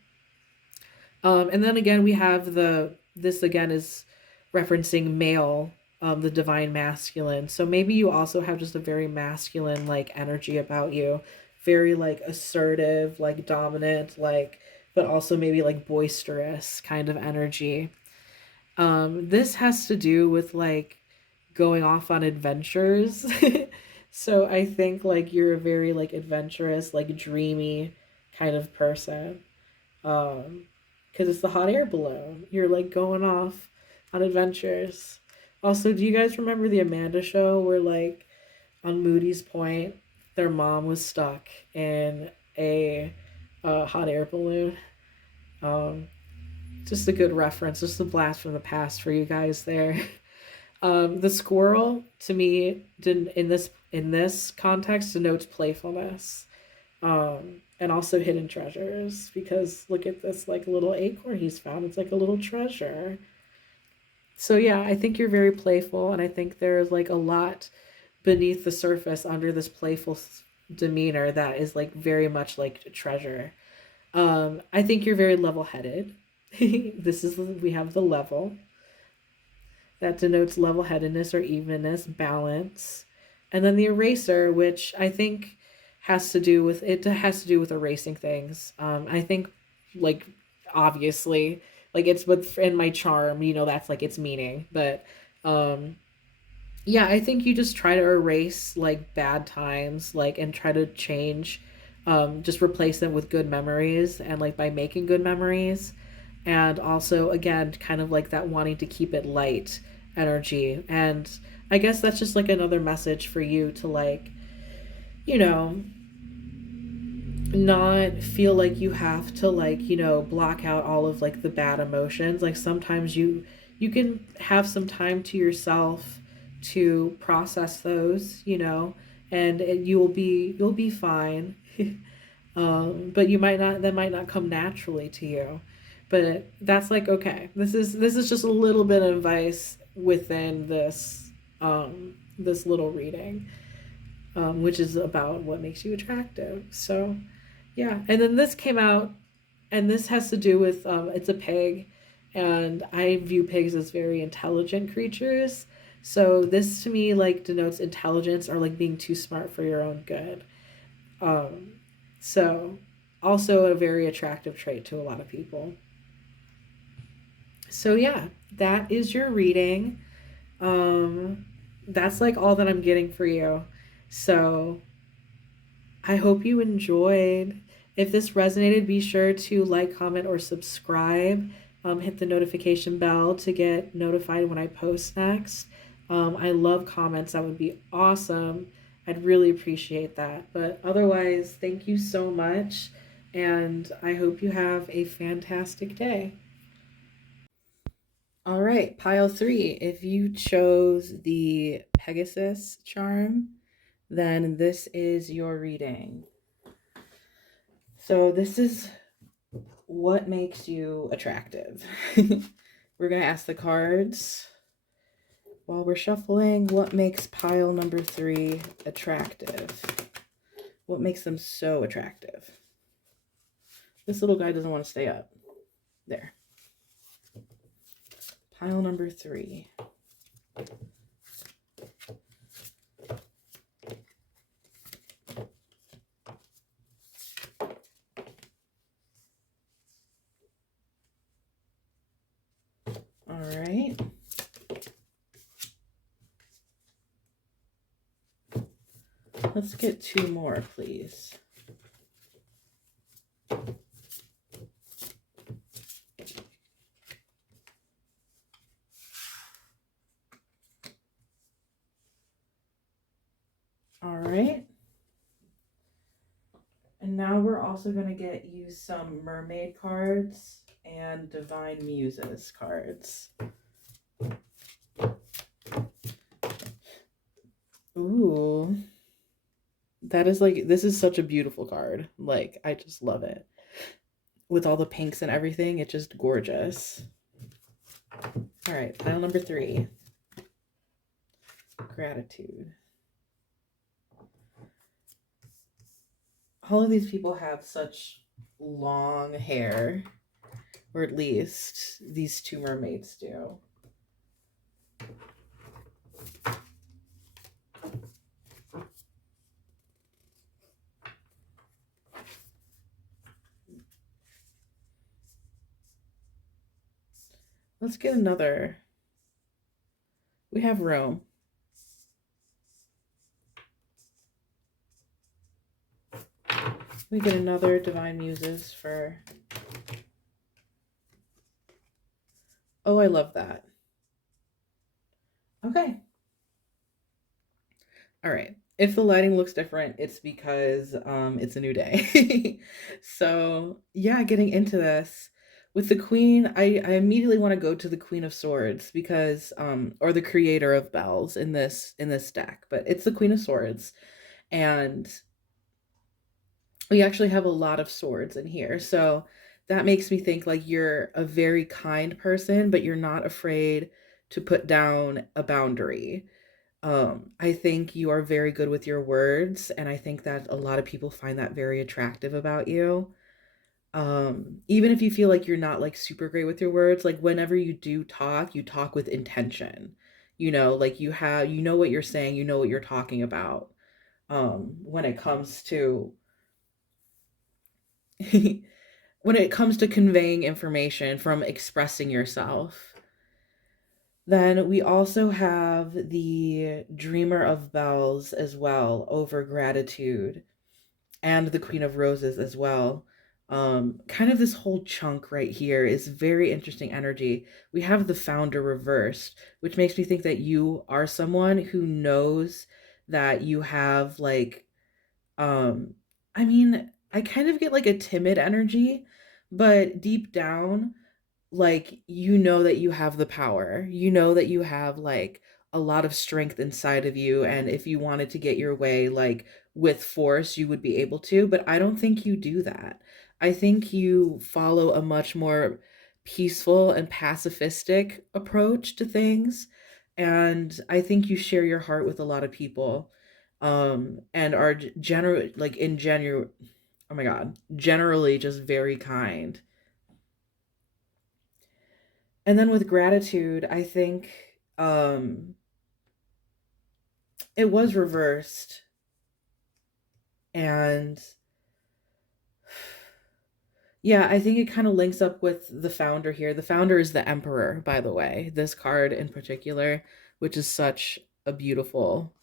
And then again, we have this again is referencing male, the divine masculine. So maybe you also have just a very masculine like energy about you, very like assertive, like dominant, like, but also maybe like boisterous kind of energy. This has to do with like going off on adventures. So I think like you're a very like adventurous, like dreamy kind of person. Um, because it's the hot air balloon. You're like going off on adventures. Also, do you guys remember the Amanda show where like on Moody's Point, their mom was stuck in a hot air balloon? Um, just a good reference, just a blast from the past for you guys there. The squirrel to me didn't in this context denotes playfulness, and also hidden treasures, because look at this like little acorn he's found. It's like a little treasure. So yeah, I think you're very playful, and I think there's like a lot beneath the surface under this playful demeanor that is like very much like a treasure. I think you're very level-headed. We have the level that denotes level-headedness or evenness, balance. And then the eraser, which I think has to do with erasing things. I think, like, obviously, like, it's within my charm, that's like its meaning. But um yeah, I think you just try to erase like bad times, like, and try to change, just replace them with good memories, and like by making good memories. And also, again, kind of like that wanting to keep it light energy. And I guess that's just like another message for you to, like, you know, not feel like you have to, like, block out all of like the bad emotions. Like, sometimes you can have some time to yourself to process those, and you'll be fine. But you might not that might not come naturally to you. But that's like, okay, this is just a little bit of advice within this little reading, which is about what makes you attractive. So yeah, and then this came out, and this has to do with, it's a pig, and I view pigs as very intelligent creatures. So this to me like denotes intelligence, or like being too smart for your own good. Um, so also a very attractive trait to a lot of people. So yeah, that is your reading. Um, that's like all that I'm getting for you. So I hope you enjoyed. If this resonated, be sure to like, comment, or subscribe. Hit the notification bell to get notified when I post next. I love comments. That would be awesome. I'd really appreciate that. But otherwise, thank you so much. And I hope you have a fantastic day. All right, pile three. If you chose the Pegasus charm, then this is your reading. So this is what makes you attractive. We're going to ask the cards while we're shuffling what makes pile number three attractive. What makes them so attractive? This little guy doesn't want to stay up. There. Pile number three. All right. Let's get two more, please. All right. And now we're also going to get you some mermaid cards and divine muses cards. Ooh. That is like, this is such a beautiful card. Like, I just love it. With all the pinks and everything, it's just gorgeous. All right, pile number three. Gratitude. All of these people have such long hair, or at least these two mermaids do. Let's get another. We have room. We get another divine muses for. Oh, I love that. Okay. All right. If the lighting looks different, it's because it's a new day. So yeah, getting into this with the queen, I immediately want to go to the Queen of Swords, because or the creator of bells in this deck, but it's the Queen of Swords, and we actually have a lot of swords in here. So that makes me think like you're a very kind person, but you're not afraid to put down a boundary. I think you are very good with your words, and I think that a lot of people find that very attractive about you. Even if you feel like you're not like super great with your words, like whenever you talk with intention. Like you know what you're saying, you know what you're talking about. When it comes to when it comes to conveying information from expressing yourself. Then we also have the Dreamer of Bells as well, over gratitude, and the Queen of Roses as well. Kind of this whole chunk right here is very interesting energy. We have the Founder reversed, which makes me think that you are someone who knows that you have like, um, I mean, I kind of get like a timid energy, but deep down, like you know that you have the power. You know that you have like a lot of strength inside of you, and if you wanted to get your way like with force, you would be able to, but I don't think you do that. I think you follow a much more peaceful and pacifistic approach to things, and I think you share your heart with a lot of people, and are general like in general, oh my god, generally just very kind. And then with gratitude, I think it was reversed. And yeah, I think it kind of links up with the Founder here. The Founder is the Emperor, by the way, this card in particular, which is such a beautiful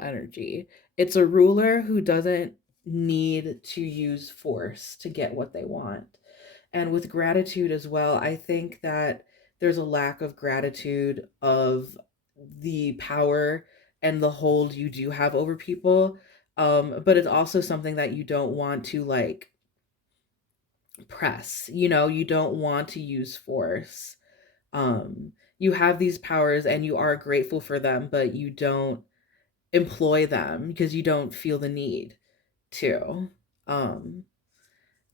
energy. It's a ruler who doesn't need to use force to get what they want. And with gratitude as well, I think that there's a lack of gratitude of the power and the hold you do have over people. But it's also something that you don't want to like press, you don't want to use force. You have these powers and you are grateful for them, but you don't employ them because you don't feel the need to. Um,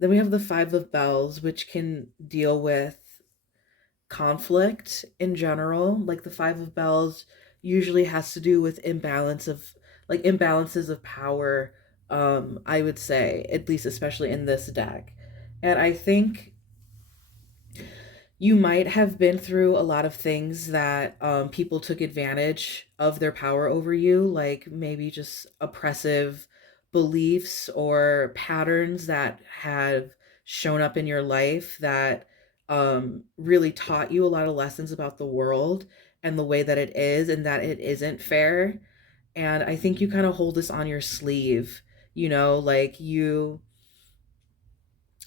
then we have the Five of Bells, which can deal with conflict in general. Like the Five of Bells usually has to do with imbalances of power, I would say, at least especially in this deck. And I think you might have been through a lot of things that people took advantage of their power over you, like maybe just oppressive beliefs or patterns that have shown up in your life that really taught you a lot of lessons about the world and the way that it is and that it isn't fair. And I think you kind of hold this on your sleeve, like you,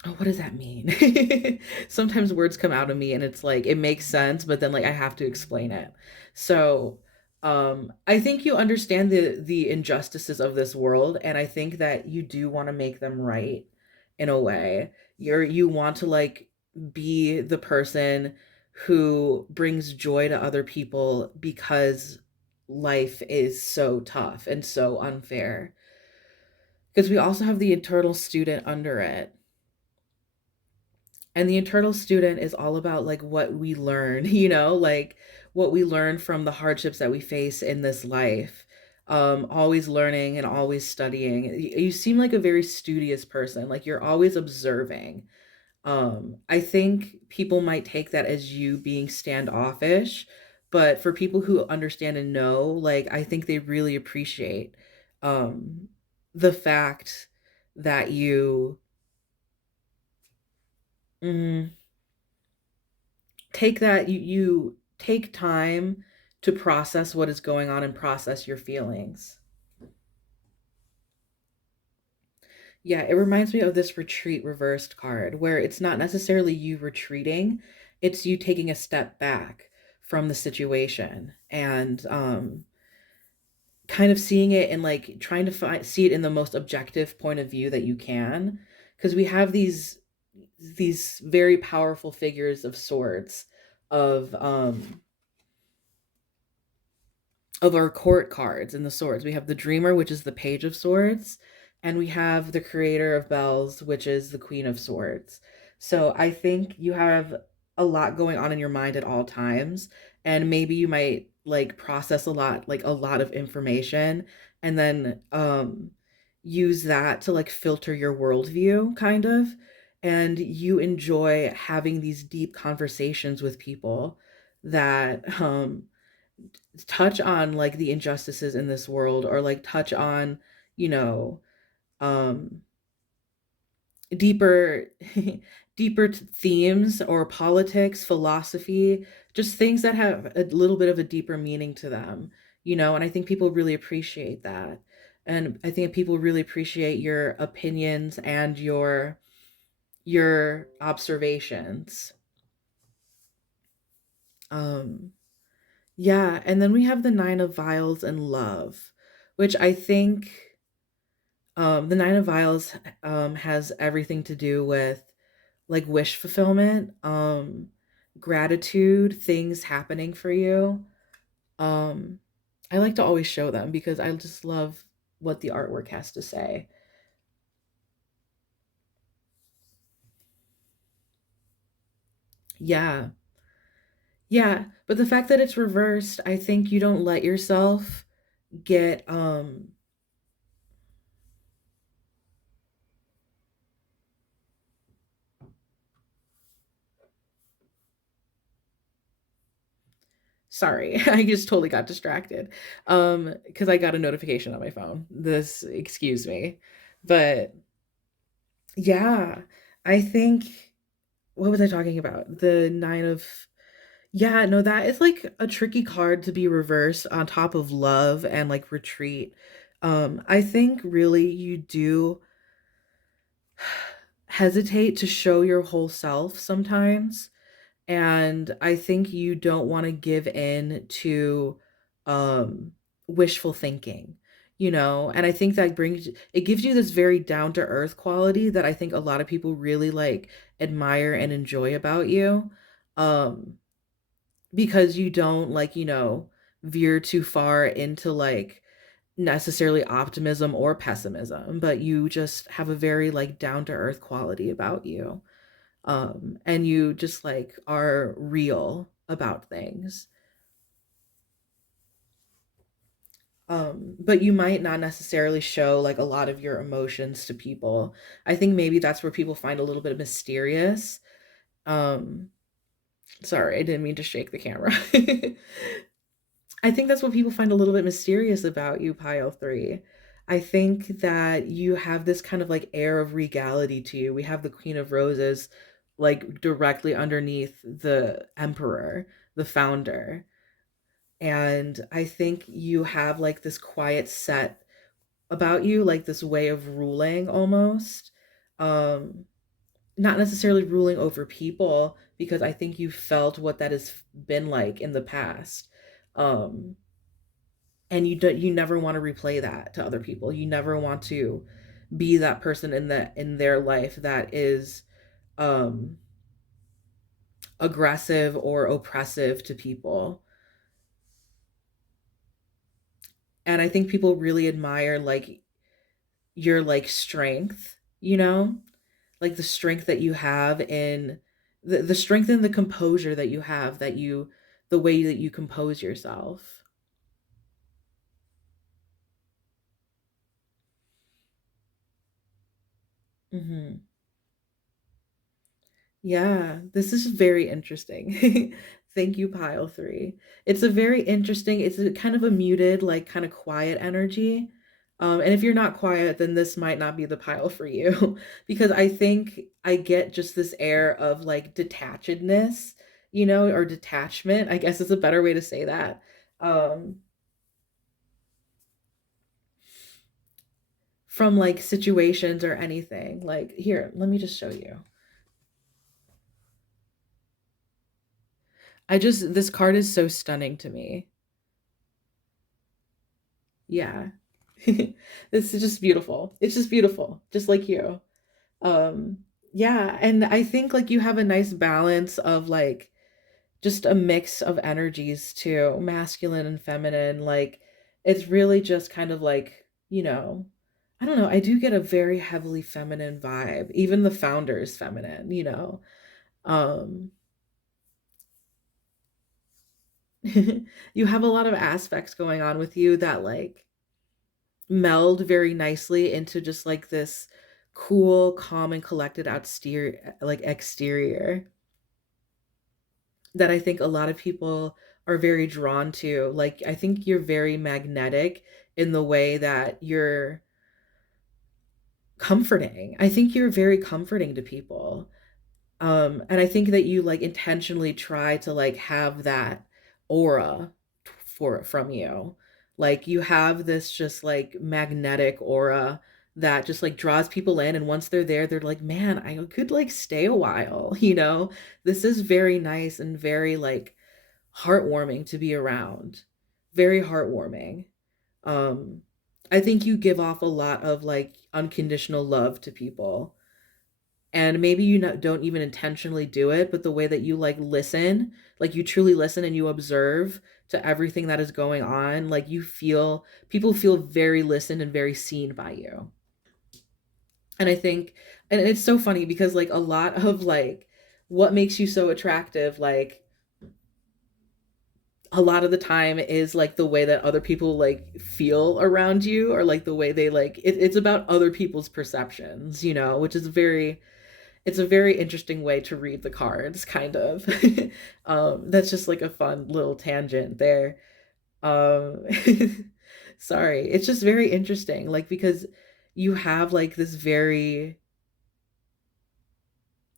oh, what does that mean? Sometimes words come out of me and it's like it makes sense, but then like I have to explain it. So, I think you understand the injustices of this world, and I think that you do want to make them right in a way. You want to like be the person who brings joy to other people because life is so tough and so unfair. Because we also have the eternal student under it, and the internal student is all about like what we learn, like what we learn from the hardships that we face in this life. Always learning and always studying. You seem like a very studious person, like you're always observing. I think people might take that as you being standoffish, but for people who understand and know, like I think they really appreciate um the fact that you mm, you take time to process what is going on and process your feelings. Yeah, it reminds me of this retreat reversed card where it's not necessarily you retreating, it's you taking a step back from the situation and kind of seeing it and like trying to see it in the most objective point of view that you can, because we have these very powerful figures of swords of of our court cards and the swords. We have the Dreamer, which is the Page of Swords, and we have the Creator of Bells, which is the Queen of Swords. So I think you have a lot going on in your mind at all times, and maybe you might like process a lot of information, and then use that to like filter your worldview, kind of. And you enjoy having these deep conversations with people that touch on like the injustices in this world, or like touch on, you know, um deeper deeper themes, or politics, philosophy, just things that have a little bit of a deeper meaning to them, and I think people really appreciate that. And I think people really appreciate your opinions and your observations. um yeah, and then we have the Nine of Vials and Love, which I think, the Nine of Vials has everything to do with like wish fulfillment, gratitude, things happening for you. Um, I like to always show them because I just love what the artwork has to say. Yeah. Yeah. But the fact that it's reversed, I think you don't let yourself get sorry, I just totally got distracted. Because I got a notification on my phone. This, excuse me. But yeah, I think, what was I talking about? The nine of, yeah, no, that is like a tricky card to be reversed on top of Love and like Retreat. I think really you do hesitate to show your whole self sometimes. And I think you don't want to give in to um wishful thinking, and I think that brings it gives you this very down to earth quality that I think a lot of people really like admire and enjoy about you. Um because you don't like, veer too far into like necessarily optimism or pessimism, but you just have a very like down to earth quality about you. And you just like are real about things. But you might not necessarily show like a lot of your emotions to people. I think maybe that's where people find a little bit mysterious. um Sorry, I didn't mean to shake the camera. I think that's what people find a little bit mysterious about you, Pile 3. I think that you have this kind of like air of regality to you. We have the Queen of Roses like directly underneath the Emperor, the founder. And I think you have like this quiet set about you, like this way of ruling almost. Um, Not necessarily ruling over people, because I think you felt what that has been like in the past. Um, and you never want to replay that to other people. You never want to be that person in their life that is um aggressive or oppressive to people. And I think people really admire like your like strength, like the strength that you have in the strength and the composure that you have, that you the way that you compose yourself. Hmm. Yeah, this is very interesting. Thank you, Pile 3. It's a very interesting, it's a kind of a muted, like kind of quiet energy. And if you're not quiet, then this might not be the pile for you, because I think I get just this air of like detachedness, or detachment, I guess is a better way to say that. Um, from like situations or anything. Like, here, let me just show you. This card is so stunning to me. Yeah. This is just beautiful. It's just beautiful, just like you. Um, yeah, and I think like you have a nice balance of like just a mix of energies too, masculine and feminine. Like it's really just kind of like, I don't know, I do get a very heavily feminine vibe. Even the founder is feminine. Um you have a lot of aspects going on with you that like meld very nicely into just like this cool, calm, and collected exterior that I think a lot of people are very drawn to. Like, I think you're very magnetic in the way that you're comforting. I think you're very comforting to people. And I think that you like intentionally try to like have that aura for from you. Like you have this just like magnetic aura that just like draws people in, and once they're there, they're like, "Man, I could like stay a while," you know? This is very nice and very like heartwarming to be around. Very heartwarming. Um I think you give off a lot of like unconditional love to people, and maybe you don't even intentionally do it, but the way that you like listen, like you truly listen and you observe to everything that is going on, like you feel people feel very listened and very seen by you. And I think, and it's so funny because like a lot of like what makes you so attractive, like a lot of the time is like the way that other people like feel around you, or like the way they like it's about other people's perceptions, you know, which is very, it's a very interesting way to read the cards, kind of. That's just like a fun little tangent there. Um, sorry, it's just very interesting, like because you have like this very,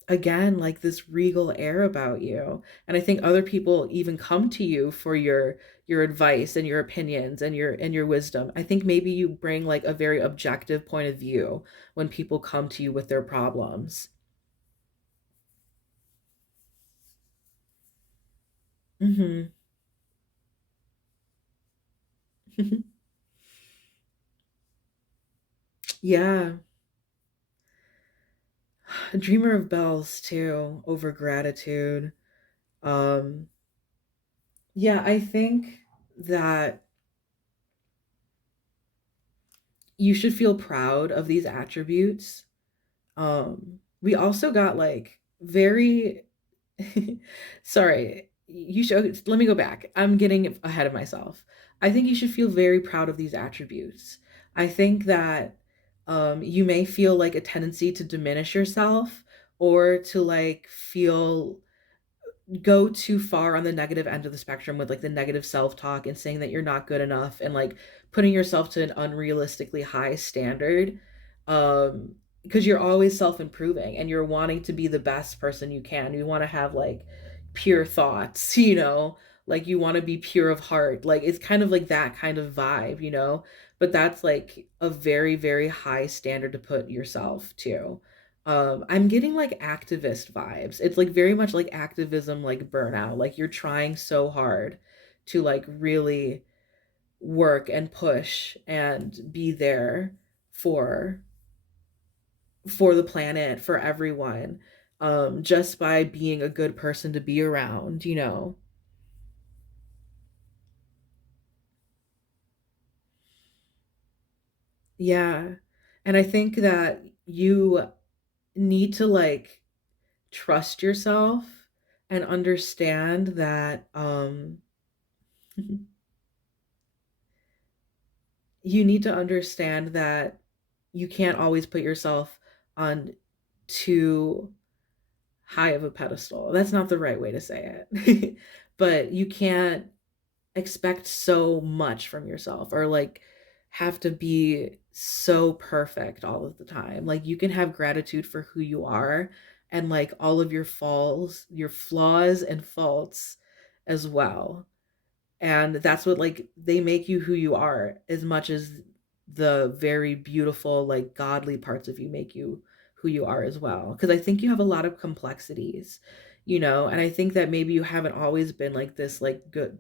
again, like this regal air about you, and I think other people even come to you for your advice and your opinions and your wisdom. I think maybe you bring like a very objective point of view when people come to you with their problems. Hmm. Yeah. Dreamer of Bells too, over gratitude. Um, yeah, I think that you should feel proud of these attributes. We also got like very sorry, you should let me go back. I'm getting ahead of myself. I think you should feel very proud of these attributes. I think that you may feel like a tendency to diminish yourself, or to like feel go too far on the negative end of the spectrum with like the negative self-talk and saying that you're not good enough and like putting yourself to an unrealistically high standard, um because you're always self-improving and you're wanting to be the best person you can. You want to have like pure thoughts, you know, like you want to be pure of heart. Like it's kind of like that kind of vibe, you know, but that's like a very very high standard to put yourself to. I'm getting like activist vibes. It's like very much like activism, like burnout. Like you're trying so hard to like really work and push and be there for for the planet, for everyone. Just by being a good person to be around, you know. Yeah. And I think that you need to like trust yourself and understand that you need to understand that you can't always put yourself on too high of a pedestal. That's not the right way to say it. But you can't expect so much from yourself, or like have to be so perfect all of the time. Like you can have gratitude for who you are, and like all of your falls, your flaws and faults as well. And that's what like they make you who you are, as much as the very beautiful like godly parts of you make you who you are as well, because I think you have a lot of complexities, you know. And I think that maybe you haven't always been like this like good,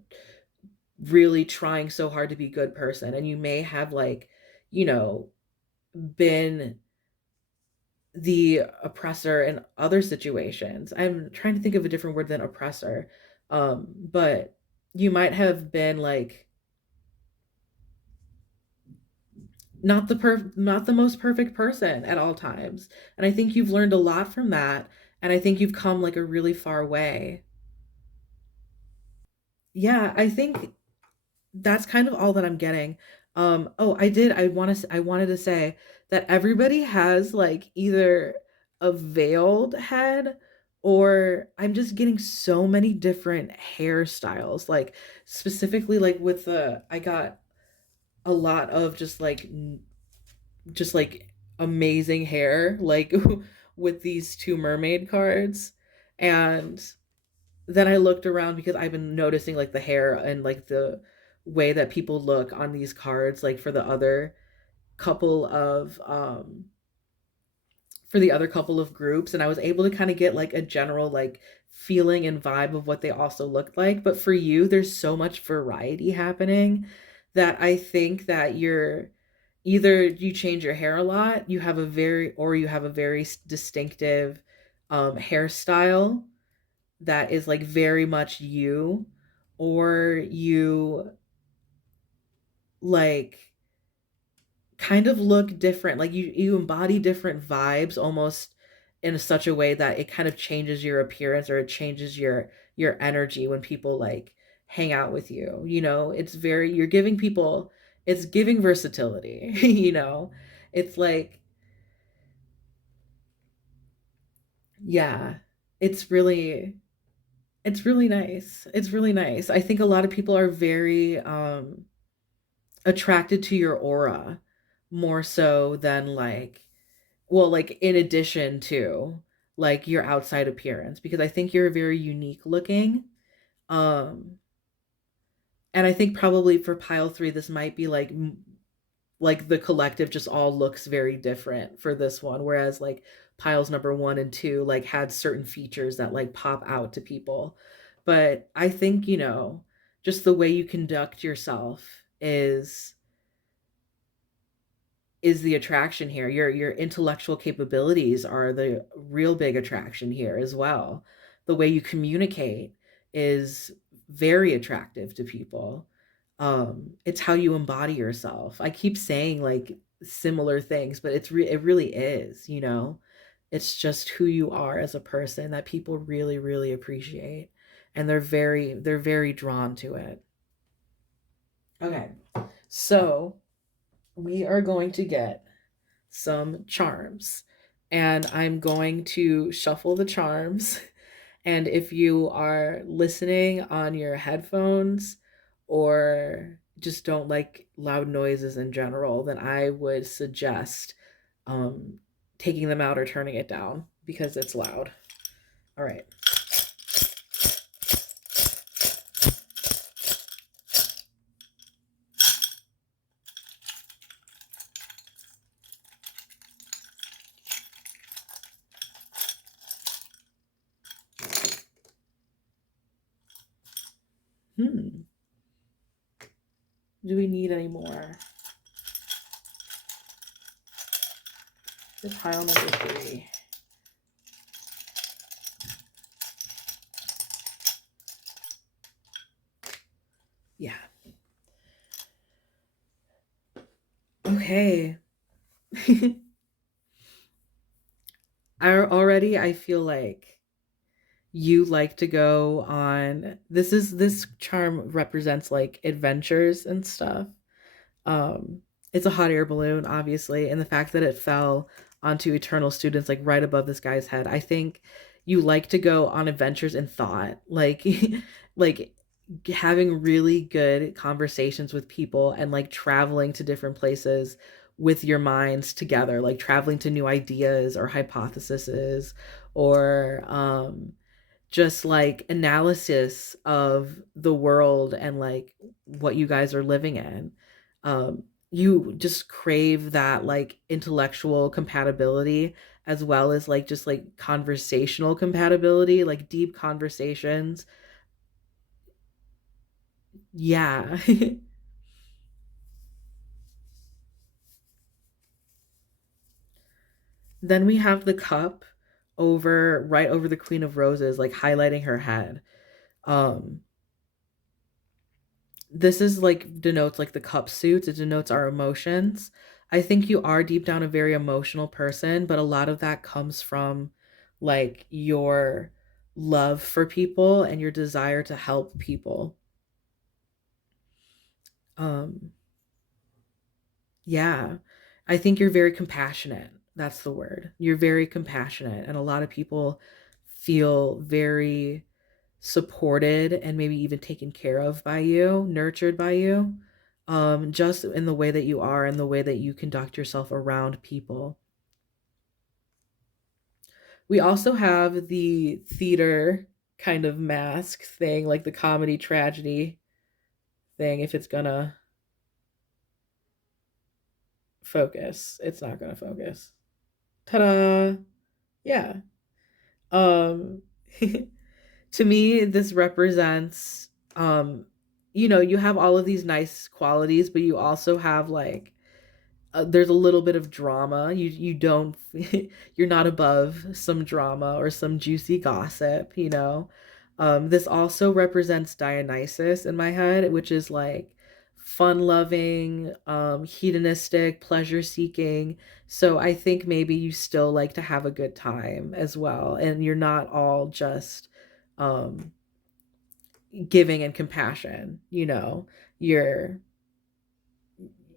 really trying so hard to be good person, and you may have like, you know, been the oppressor in other situations. I'm trying to think of a different word than oppressor. But you might have been like not the most perfect person at all times. And I think you've learned a lot from that, and I think you've come like a really far way. Yeah, I think that's kind of all that I'm getting. Oh, I did. I wanted to say that everybody has like either a veiled head or I'm just getting so many different hairstyles. Like specifically like with the I got a lot of just like amazing hair like with these two mermaid cards. And then I looked around because I've been noticing like the hair and like the way that people look on these cards like couple of um for the other couple of groups, and I was able to kind of get like a general like feeling and vibe of what they also looked like. But for you, there's so much variety happening that I think that you're either you change your hair a lot, you have a very distinctive hairstyle that is like very much you, or you like kind of look different. Like you embody different vibes almost in such a way that it kind of changes your appearance or it changes your energy when people like hang out with you. You know, it's very you're giving people it's giving versatility, you know. It's like yeah, it's really it's really nice. It's really nice. I think a lot of people are very attracted to your aura more so than like well, like in addition to like your outside appearance because I think you're very unique looking. Um and I think probably for pile 3 this might be like the collective just all looks very different for this one whereas like piles number 1 and 2 like had certain features that like pop out to people. But I think, you know, just the way you conduct yourself is the attraction here. Your intellectual capabilities are the real big attraction here as well. The way you communicate is very attractive to people. It's how you embody yourself. I keep saying like similar things, but it really is, you know. It's just who you are as a person that people really really appreciate and they're very drawn to it. Okay. So, we are going to get some charms. And I'm going to shuffle the charms. And if you are listening on your headphones or just don't like loud noises in general, then I would suggest um, taking them out or turning it down because it's loud. All right. Hmm. Do we need any more? The pile number 3. Yeah. Okay. I feel like you like to go on this charm represents like adventures and stuff. um it's a hot air balloon obviously, and the fact that it fell onto eternal students like right above this guy's head, I think you like to go on adventures in thought, like like having really good conversations with people and like traveling to different places with your minds together, like traveling to new ideas or hypotheses or just like analysis of the world and like what you guys are living in. You just crave that like intellectual compatibility as well as like just like conversational compatibility, like deep conversations. Yeah. Then we have the cup over right over the Queen of Roses, like highlighting her head. Um, this is like denotes like the cup suits, it denotes our emotions. I think you are deep down a very emotional person, but a lot of that comes from like your love for people and your desire to help people. um Yeah. I think you're very compassionate. That's the word. You're very compassionate. And a lot of people feel very supported and maybe even taken care of by you, nurtured by you, just in the way that you are and the way that you conduct yourself around people. We also have the theater kind of mask thing, like the comedy tragedy thing. If it's gonna focus, it's not gonna focus. Ta-da! Yeah. Um, to me, this represents, you have all of these nice qualities, but you also have like there's a little bit of drama. You don't you're not above some drama or some juicy gossip, you know. This also represents Dionysus in my head, which is like fun loving, hedonistic, pleasure seeking. So I think maybe you still like to have a good time as well, and you're not all just um, giving and compassion. You're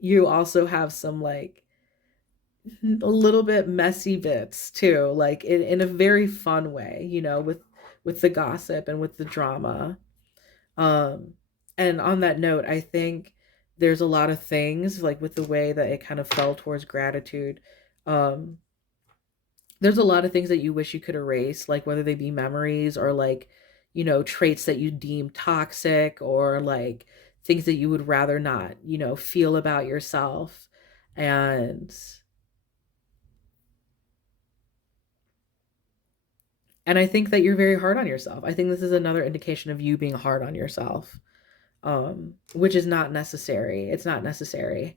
you also have some like a little bit messy bits too, like in a very fun way, with the gossip and with the drama. um and on that note, I think there's a lot of things like with the way that it kind of fell towards gratitude. um there's a lot of things that you wish you could erase, like whether they be memories or like traits that you deem toxic, or like things that you would rather not feel about yourself. And And I think that you're very hard on yourself. I think this is another indication of you being hard on yourself, which is not necessary. It's not necessary,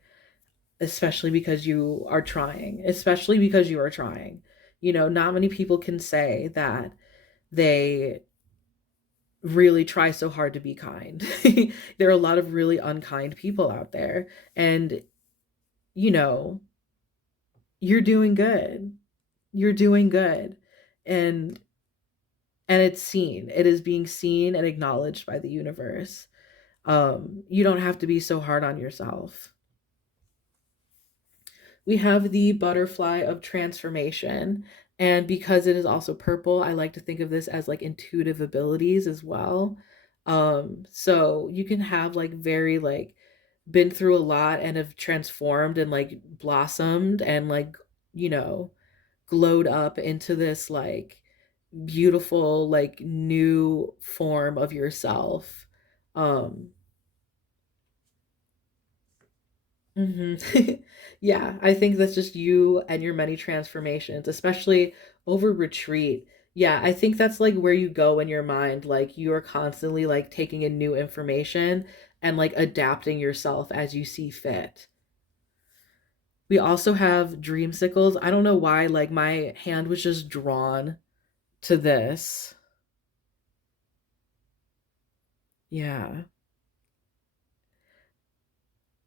especially because you are trying, especially because you are trying. Not many people can say that they really try so hard to be kind. There are a lot of really unkind people out there. And, you know, you're doing good. You're doing good. And it's seen. It is being seen and acknowledged by the universe. You don't have to be so hard on yourself. We have the butterfly of transformation, and because it is also purple, I like to think of this as like intuitive abilities as well. So you can have like very like been through a lot and have transformed and like blossomed and like you know glowed up into this like beautiful like new form of yourself. um Yeah, I think that's just you and your many transformations, especially over retreat. Yeah, I think that's like where you go in your mind, like you are constantly like taking in new information and like adapting yourself as you see fit. We also have dreamsicles. I don't know why, like my hand was just drawn to this. Yeah.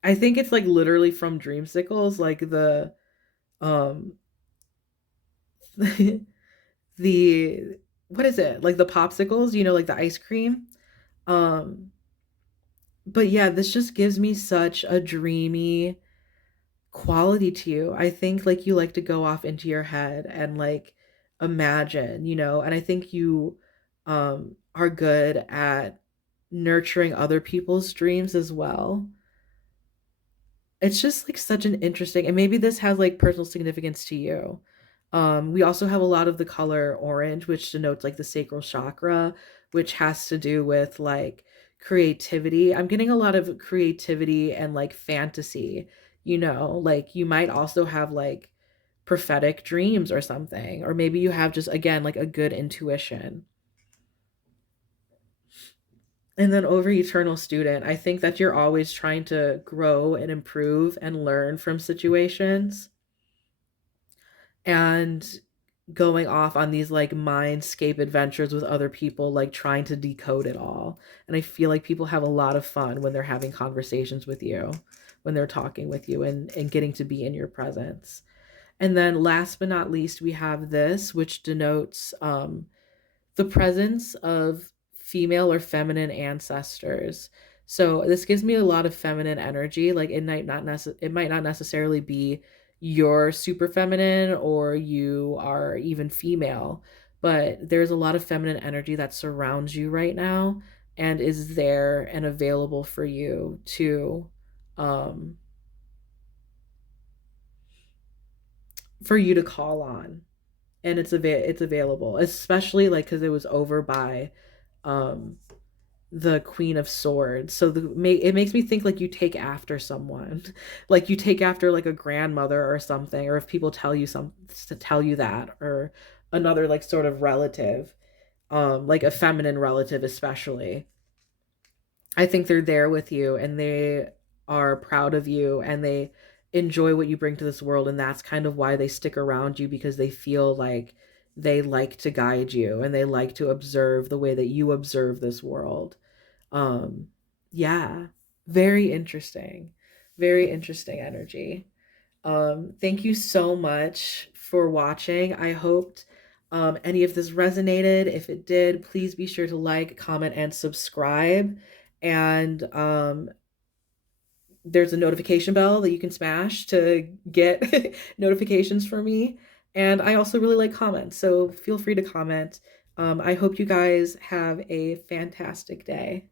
I think it's like literally from dreamsicles, like um the what is it? Like the popsicles, like the ice cream. Um but yeah, this just gives me such a dreamy quality to you. I think like you like to go off into your head and like imagine, and I think you are good at nurturing other people's dreams as well. It's just like such an interesting, and maybe this has like personal significance to you. We also have a lot of the color orange, which denotes like the sacral chakra, which has to do with like creativity. I'm getting a lot of creativity and like fantasy, like you might also have like prophetic dreams or something, or maybe you have just again like a good intuition. And then over eternal student, I think that you're always trying to grow and improve and learn from situations, and going off on these like mindscape adventures with other people, like trying to decode it all. And I feel like people have a lot of fun when they're having conversations with you, when they're talking with you and getting to be in your presence. And then last but not least, we have this, which denotes the presence of female or feminine ancestors. So this gives me a lot of feminine energy. Like it might not necessarily be you're super feminine or you are even female, but there's a lot of feminine energy that surrounds you right now and is there and available um for you to call on. And it's available, especially like cuz it was over by um the Queen of Swords. So it makes me think like you take after someone, like you take after like a grandmother or something, or if people tell you some to tell you that, or another like sort of relative, like a feminine relative especially. I think they're there with you and they are proud of you and they enjoy what you bring to this world, and that's kind of why they stick around you because they feel like they like to guide you and they like to observe the way that you observe this world. um, yeah, very interesting. Very interesting energy. Thank you so much for watching. I hoped any of this resonated. If it did, please be sure to like, comment, and subscribe. And there's a notification bell that you can smash to get notifications for me. And I also really like comments, so feel free to comment. I hope you guys have a fantastic day.